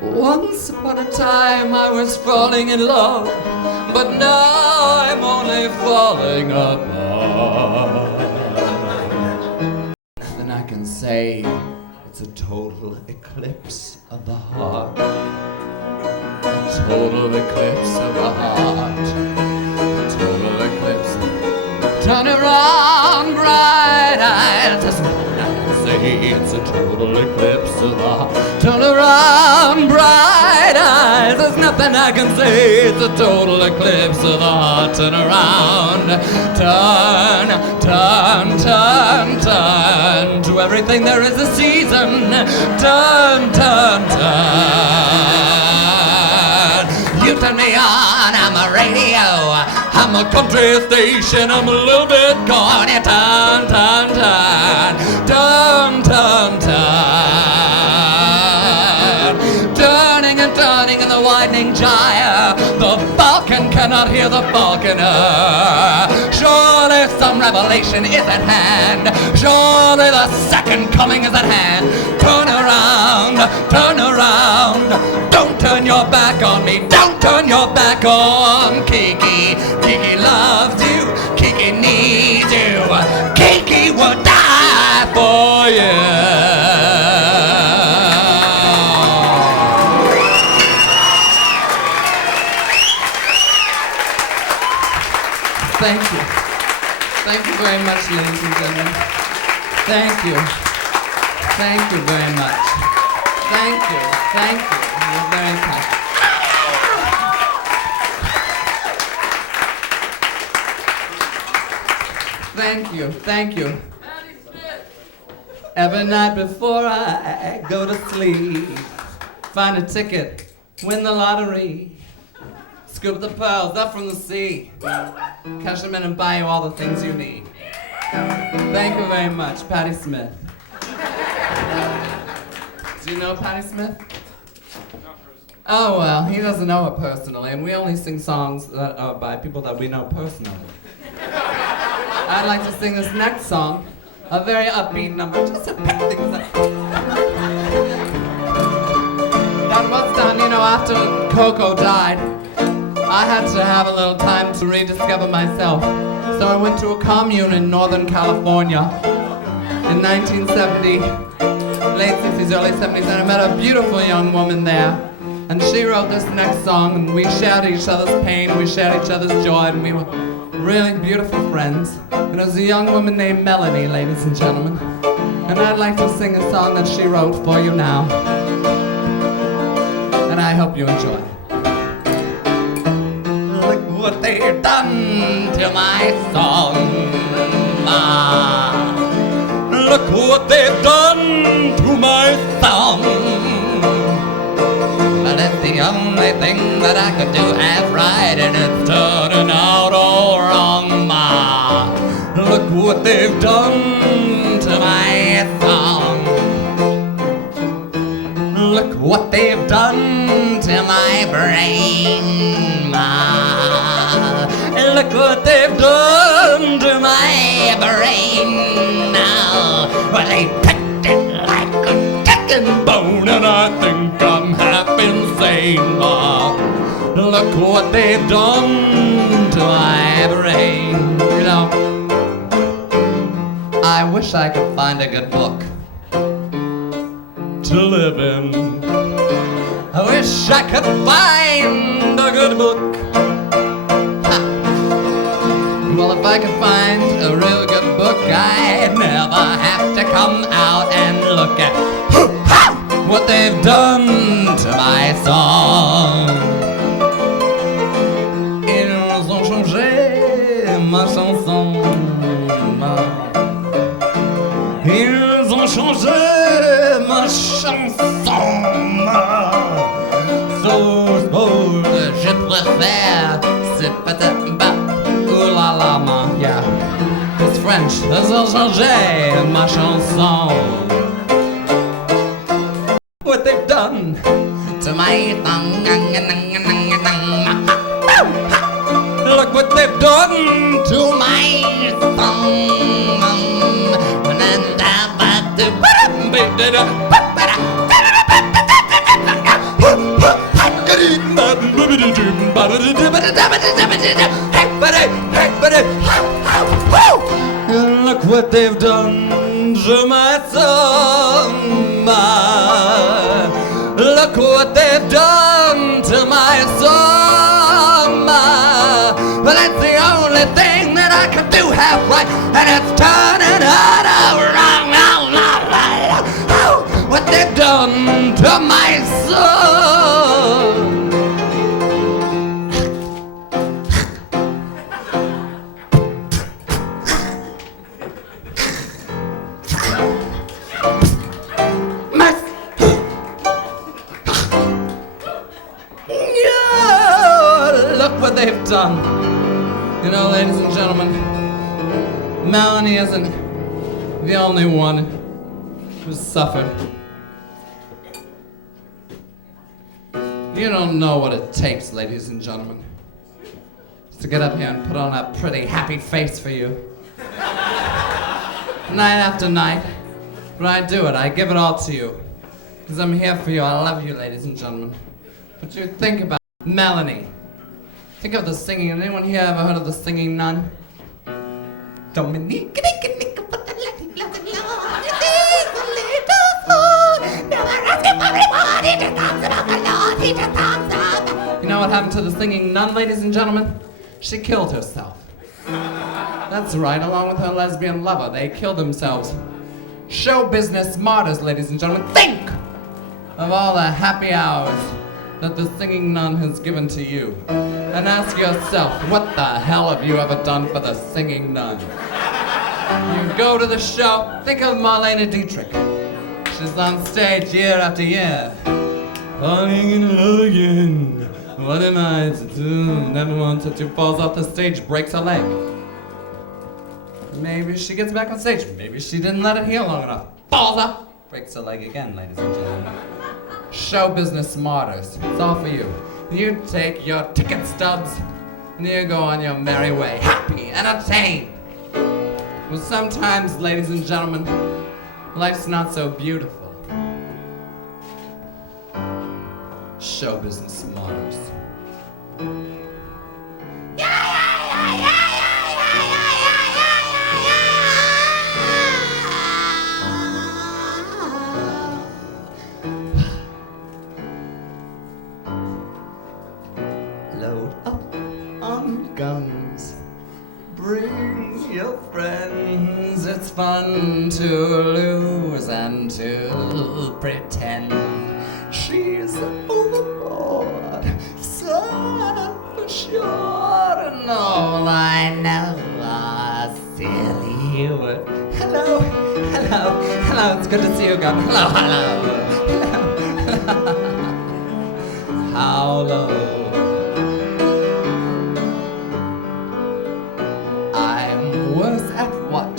Once upon a time I was falling in love, but now I'm only falling apart. Nothing I can say. It's a total eclipse of the heart. A total eclipse of the heart. A total eclipse. Turn around, bright eyes. That's what I can say. It's a total eclipse of the heart. Turn around, bright eyes. There's nothing I can say. It's a total eclipse of the heart. Turn around. Turn, turn, turn, turn. To everything there is a season. Turn, turn, turn. You turn me on, I'm a radio. I'm a country station, I'm a little bit corny. Turn, turn, turn. Turn, turn, turn. Turning and turning in the widening gyre. The falcon cannot hear the falconer. Surely some revelation is at hand. Surely the second coming is at hand. Turn around, turn around. Don't turn your back on me. Don't turn your back on Kiki. Kiki loves you. Kiki needs you. Kiki will die for you. Thank you. Thank you very much, ladies and gentlemen. Thank you. Thank you very much. Thank you. Thank you. You're very kind. Thank you. Thank you. Every night before I go to sleep, find a ticket, win the lottery. Scoop the pearls up from the sea. Cash them in and buy you all the things you need. Thank you very much, Patti Smith. Do you know Patti Smith? Oh, well, he doesn't know her personally, and we only sing songs that are by people that we know personally. I'd like to sing this next song, a very upbeat number, just to pick things up. That was done, you know, after Coco died. I had to have a little time to rediscover myself. So I went to a commune in Northern California in 1970, late 60s, early 70s, and I met a beautiful young woman there. And she wrote this next song, and we shared each other's pain, and we shared each other's joy, and we were really beautiful friends. And it was a young woman named Melanie, ladies and gentlemen. And I'd like to sing a song that she wrote for you now. And I hope you enjoy. Look what they've done to my song. Look what they've done to my song. But it's the only thing that I could do half right, and it's turning out all wrong, ma. Look what they've done to my song. Look what they've done to my brain, ma. Look what they've done to my brain now. Well, they picked it like a chicken bone, and I think I'm half insane, ma. Look what they've done to my brain. You know, I wish I could find a good book to live in. I wish I could find a good book. Ha. Well, if I could find a real good book, I'd never have to come out and look at what they've done to my song. changer ma chanson. So je préfère c'est peut-être pas ooh la la ma yeah. It's French. Ça changer ma chanson. What they've done to my tongue. Look what they've done to my tongue. Look what they've done to my summer. Look what they've done to my summer. But that's the only thing that I can do half right, and it's turning out wrong. What they've done to my soul. Look what they've done. You know, ladies and gentlemen, Melanie isn't the only one who's suffered. You don't know what it takes, ladies and gentlemen, to get up here and put on a pretty happy face for you. Night after night. But I do it. I give it all to you. Because I'm here for you. I love you, ladies and gentlemen. But you think about Melanie. Think of the singing. Anyone here ever heard of the singing nun? Dominique. You know what happened to the singing nun, ladies and gentlemen? She killed herself. That's right, along with her lesbian lover. They killed themselves. Show business martyrs, ladies and gentlemen. Think of all the happy hours that the singing nun has given to you. And ask yourself, what the hell have you ever done for the singing nun? You go to the show, think of Marlene Dietrich. She's on stage year after year. Falling in love again. What am I to do? Never want to. She falls off the stage, breaks her leg. Maybe she gets back on stage. Maybe she didn't let it heal long enough. Falls off, breaks her leg again, ladies and gentlemen. Show business martyrs. It's all for you. You take your ticket stubs and you go on your merry way, happy, entertained. Well, sometimes, ladies and gentlemen, life's not so beautiful. Show business martyrs. Load up on guns. Bring your friends. It's fun to lose and to pretend. She's overboard, self-assured, and all I know are silly words. Hello, hello, hello, it's good to see you again. Hello, hello, hello. How low? I'm worse at what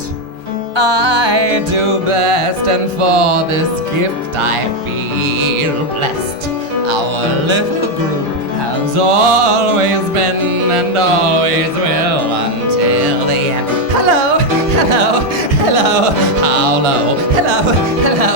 I do best, and for this gift I feel blessed. Our little group has always been and always will until the end. Hello, hello, hello, how low? Hello, hello,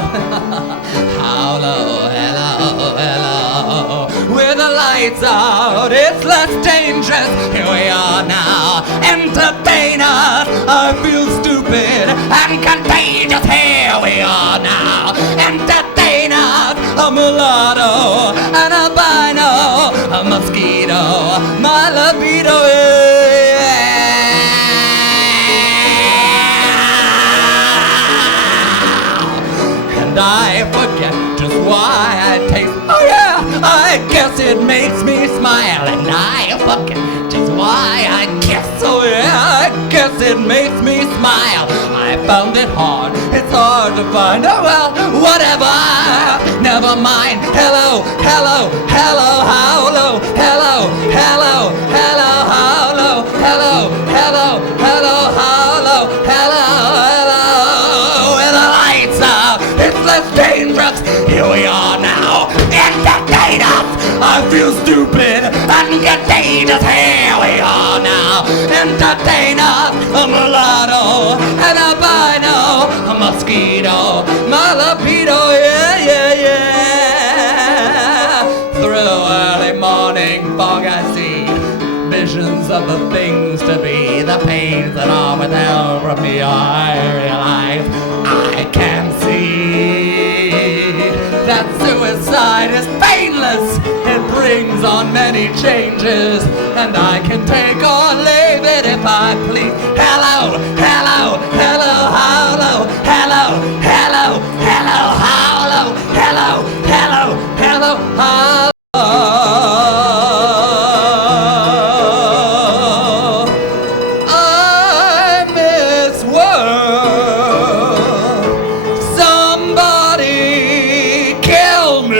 how low? Hello, hello. With the lights out, it's less dangerous. Here we are now, entertainers. I feel stupid and contagious. Here we are now, entertainers. A mulatto, an albino, a mosquito, my libido is. And I forget just why I taste. Oh yeah, I guess it makes me smile. And I forget just why I guess. Oh yeah, I guess it makes me smile. I found it hard. It's hard to find. Oh well, whatever. Never mind. Hello, hello, hello, hello, hello, hello, hello, hello, hello, hello, hello, hello, hello, hello. And the lights out. It's less dangerous. Here we are now. Entertain us. I feel stupid. Entertain us. Here we are now. Entertain us. A mulatto, an albino, a mosquito, malapedo, yeah, yeah, yeah. Through early morning fog I see visions of the things to be, the pains that are withheld from me. I realize I can see that suicide is painless. It brings on many changes, and I can take or leave it if I please. Hello, hello, hello, hello, hello, hello, hello, hello, hello, hello, hello, hello. I miss world. Somebody kill me.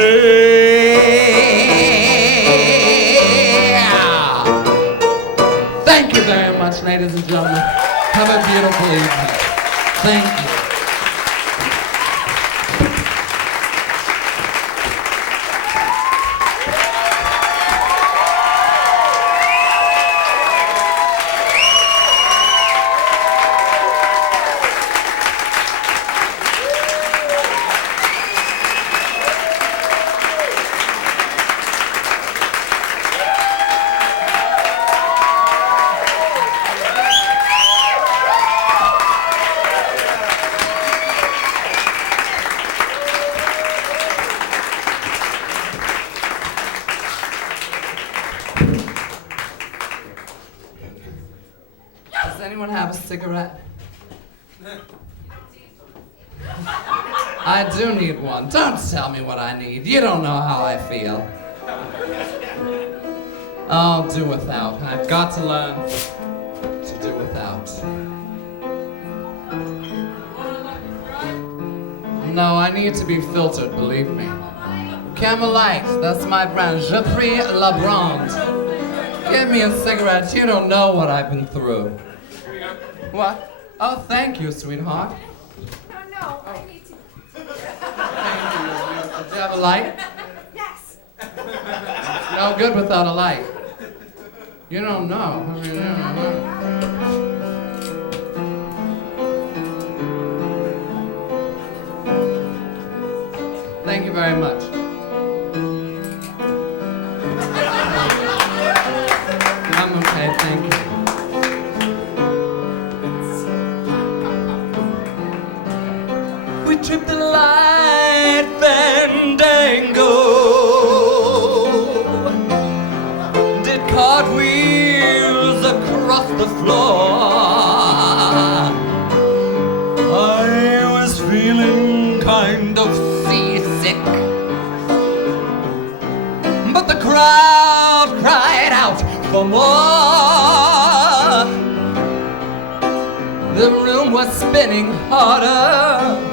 Thank you very much, ladies and gentlemen. Have a beautiful evening. Thank you. Does anyone have a cigarette? I do need one. Don't tell me what I need. You don't know how I feel. I'll do without. I've got to learn to do without. No, I need to be filtered, believe me. Camelite, that's my brand. Je prie la brand. Give me a cigarette. You don't know what I've been through. What? Oh, thank you, sweetheart. No, I need to. Thank you. Do you have a light? Yes. No good without a light. You don't know. I mean, you don't know. Thank you very much. I'm okay, thank you. We tripped the light fandango, did cartwheels across the floor. I was feeling kind of seasick, but the crowd cried out for more. The room was spinning harder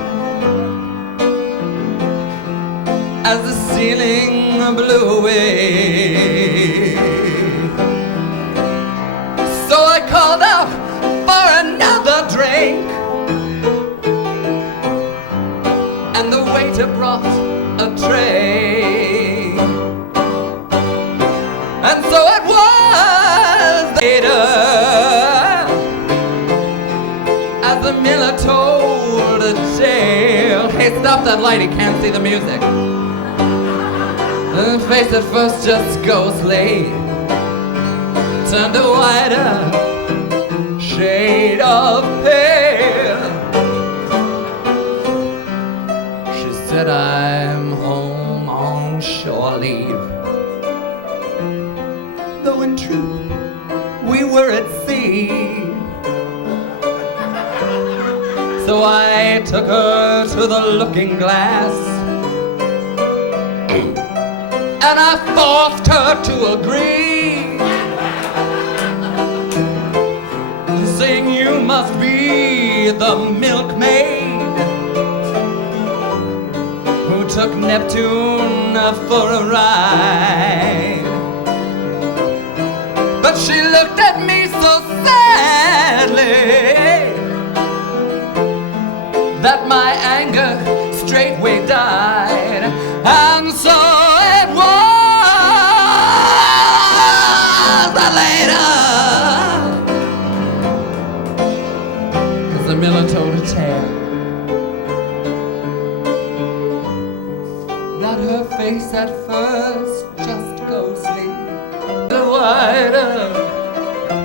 as the ceiling blew away. So I called out for another drink, and the waiter brought a tray. And so it was later, as the miller told a tale. Hey, stop that light, he can't see the music. The face at first just goes late, turned a whiter shade of pale. She said, I'm home on shore leave, though in truth we were at sea. So I took her to the looking glass, and I forced her to agree, saying, you must be the milk Neptune for a ride. But she looked at me so sadly that my anger straightway died. And so it was that later, as the miller told a tale, that her face at first just ghostly, the whiter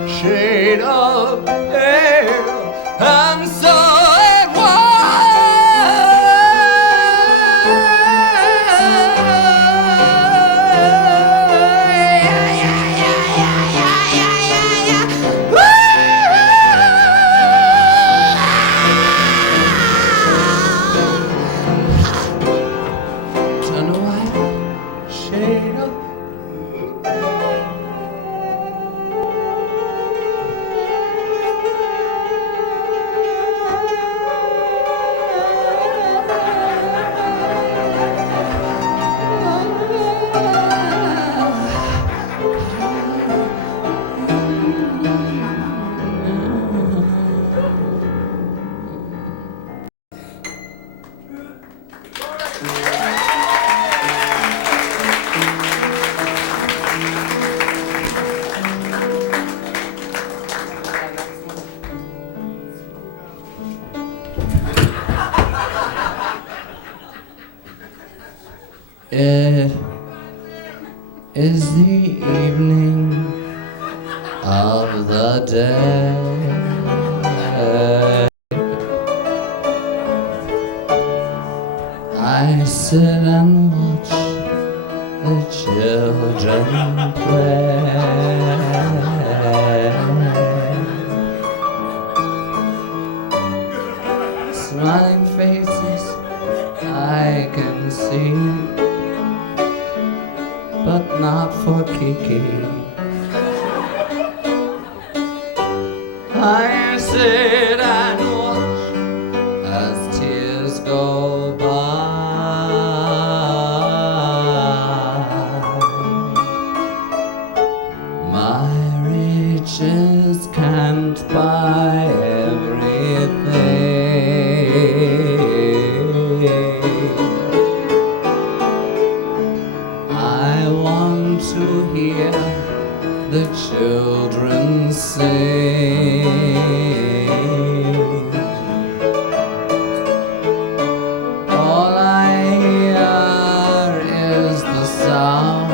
shade of pale, and so it turn a white shade of It is the evening of the day. I sit and watch the children play. Smiling faces I can see, but not for Kiki. I sit and watch as tears go by. My riches can't buy everything. I want to hear the children sing. All I hear is the sound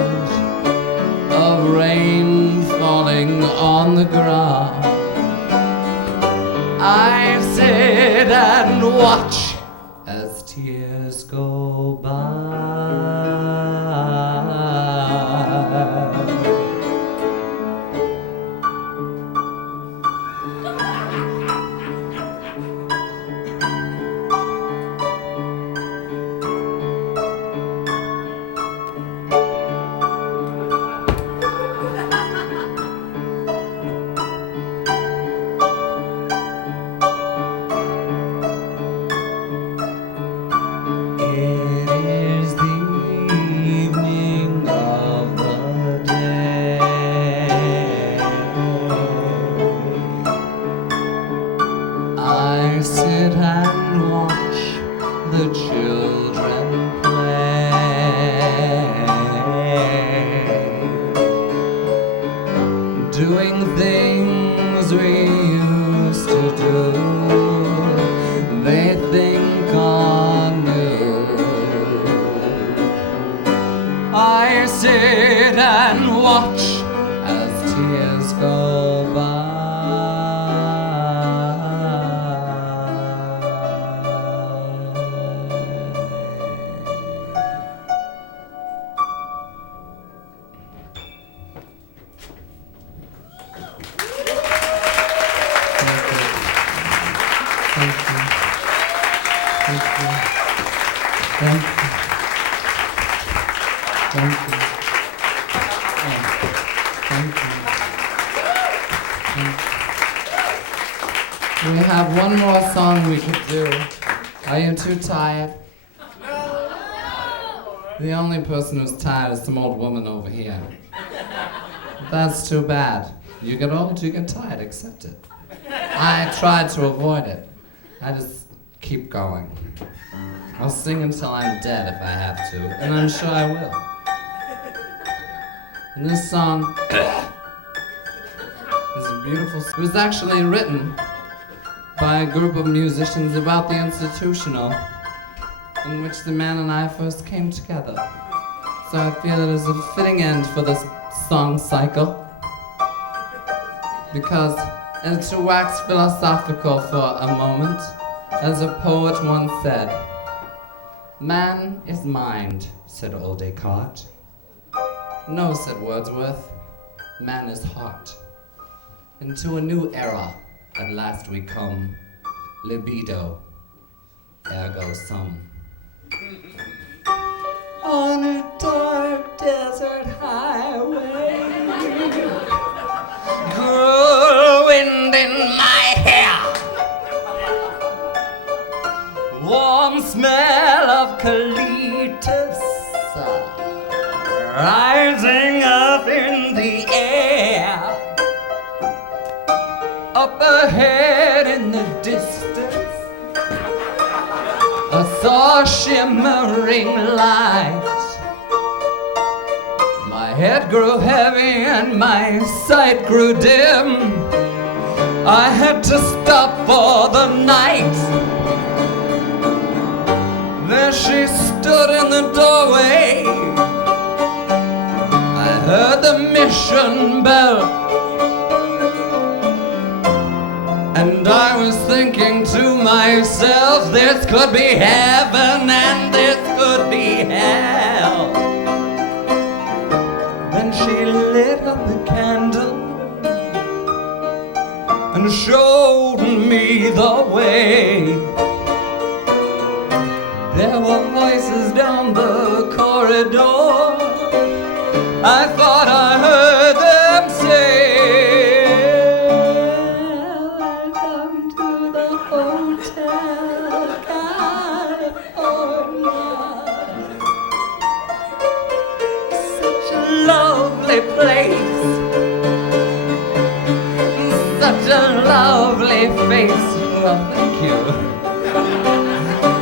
of rain falling on the ground. I sit and watch as tears go by. It is the evening of the day. I sit and watch the children play, doing things we used to do. They think on new. I sit and watch as tears go by. Thank you. Thank you. Thank you. Thank you. Thank you. Thank you. We have one more song we could do. Are you too tired? The only person who's tired is some old woman over here. That's too bad. You get old, you get tired, accept it. I tried to avoid it. I just keep going. I'll sing until I'm dead if I have to, and I'm sure I will. And this song is a beautiful song. It was actually written by a group of musicians about the institutional in which the man and I first came together. So I feel it is a fitting end for this song cycle. Because, and to wax philosophical for a moment, as a poet once said, "Man is mind," said old Descartes. "No," said Wordsworth, "man is heart." Into a new era at last we come, libido, ergo sum. On a dark desert highway, cool wind in my hair, warm smell of colitis rising up in the air. Up ahead in the distance, I saw a shimmering light. My head grew heavy and my sight grew dim. I had to stop for the night. There she stood in the doorway. I heard the mission bell, and I was thinking to myself, this could be heaven and this could be hell. Then she lit up the candle and showed me the way. There were voices down the corridor. I thought I heard them say, "Welcome to the Hotel California." Such a lovely place, such a lovely face. Well, thank you.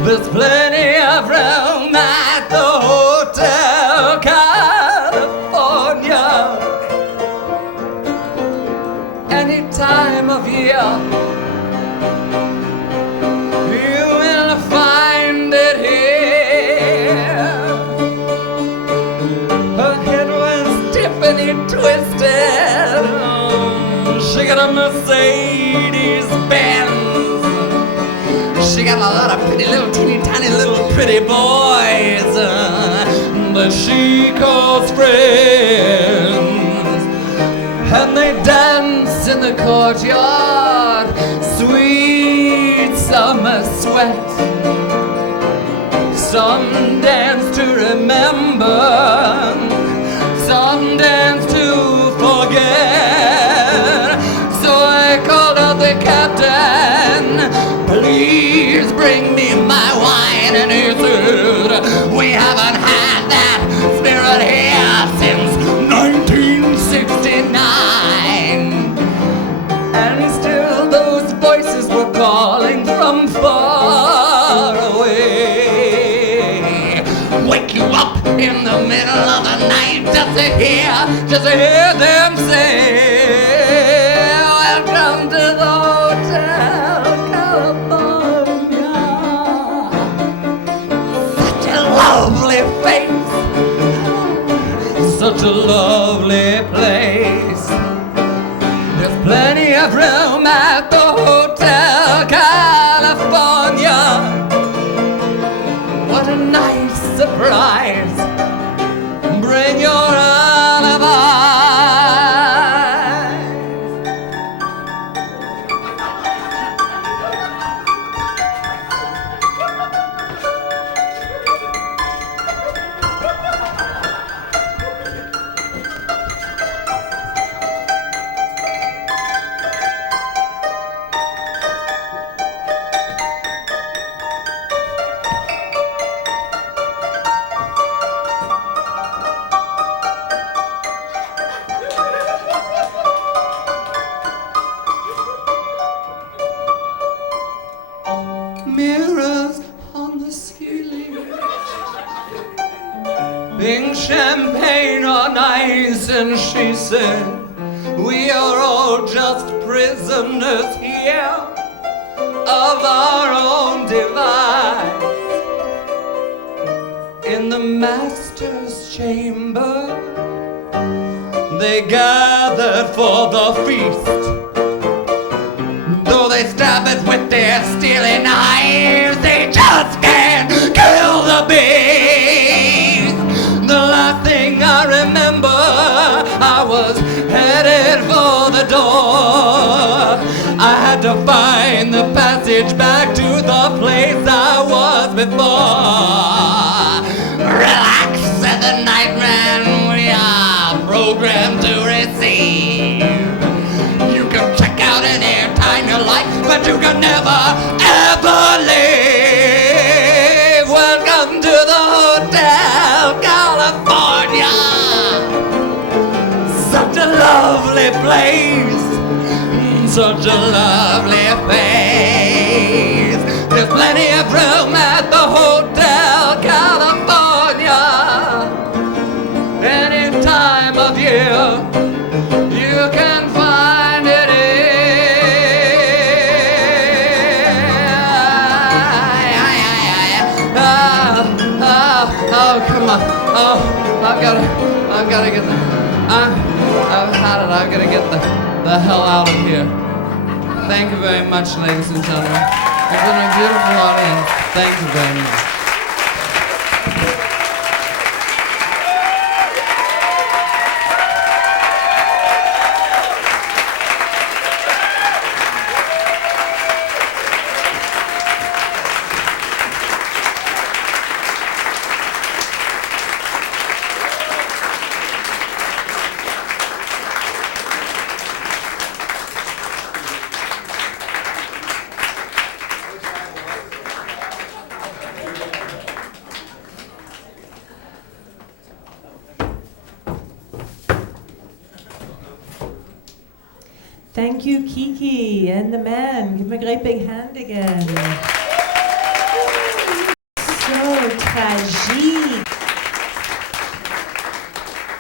There's plenty of room at the Hotel California. Any time of year, you will find it here. Her head was Tiffany twisted. She got a Mercedes Benz. She got a lot of pretty little teeny tiny little pretty boys that she calls friends. And they dance in the courtyard, sweet summer sweat. Some dance to remember, some dance to forget. So I called out the captain, "Please bring me my wine," and he said, "We haven't had that spirit here since 1969. And still those voices were calling from far away. Wake you up in the middle of the night just to hear them say, "Welcome to the Hotel California." Such a lovely face, such a lovely place. There's plenty of room at the Hotel California. What a nice surprise. Bring your alibi. mirrors on the ceiling, pink champagne on ice, and she said, we are all just prisoners here of our own device. In the master's chamber, they gathered for the feast. Though they stab it with their steely knives, they just can't kill the beast. The last thing I remember, I was headed for the door. I had to find the passage back to the place I was before. Relax, said the nightman, we are programmed to receive. You can check out any time you like, but you can never, ever leave. Welcome to the Hotel California. Such a lovely place, such a lovely face. There's plenty of room at the Hotel California. Any time of year you can find it oh, come on. Oh, I've gotta get I've gotta get the hell out of here. Thank you very much, ladies and gentlemen. It's been a beautiful audience. Thank you very much. Thank you, Kiki and the man. Give him a great big hand again. So tragique.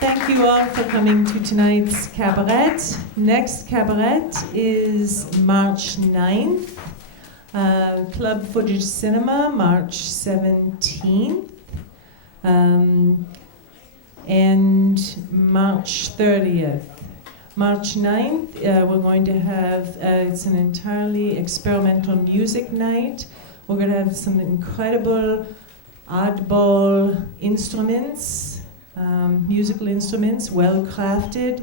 Thank you all for coming to tonight's cabaret. Next cabaret is March 9th. Club Footage Cinema, March 17th. And March 30th. March 9th, we're going to have, it's an entirely experimental music night. We're going to have some incredible oddball instruments, musical instruments, well crafted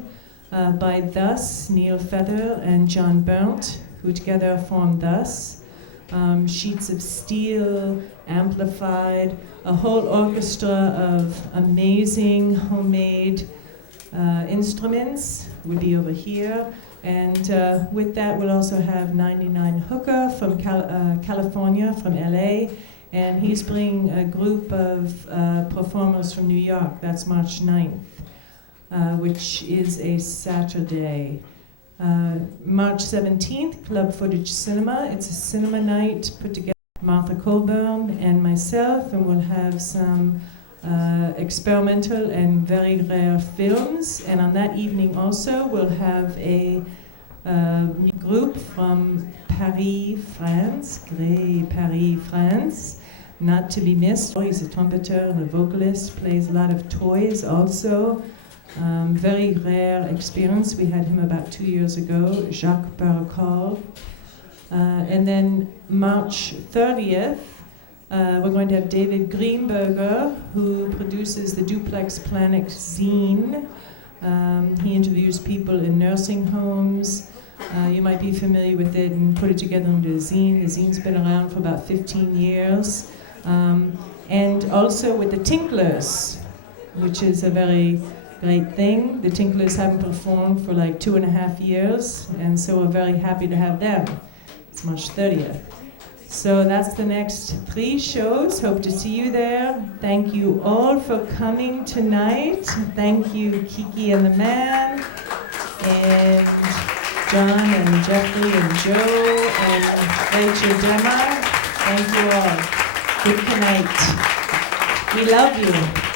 by Thus, Neil Feather and John Burnt, who together formed Thus. Sheets of steel, amplified, a whole orchestra of amazing homemade instruments will be over here, and with that we'll also have 99 Hooker from California, from LA, and he's bringing a group of performers from New York. That's March 9th, which is a Saturday. March 17th, Club Footage Cinema. It's a cinema night put together by Martha Colburn and myself, and we'll have some experimental and very rare films. And on that evening also we'll have a group from Paris, France, Grey, Paris, France, not to be missed. He's a trumpeter and a vocalist, plays a lot of toys also. Very rare experience. We had him about 2 years ago, Jacques Baracol. And then March 30th, we're going to have David Greenberger, who produces the Duplex Planet zine. He interviews people in nursing homes. You might be familiar with it, and put it together into a zine. The zine's been around for about 15 years. And also with the Tinklers, which is a very great thing. The Tinklers haven't performed for like 2.5 years, and so we're very happy to have them. It's March 30th. So that's the next 3 shows. Hope to see you there. Thank you all for coming tonight. Thank you, Kiki and the man, and John and Jeffrey and Joe and Rachel Demmer. Thank you all. Good night. We love you.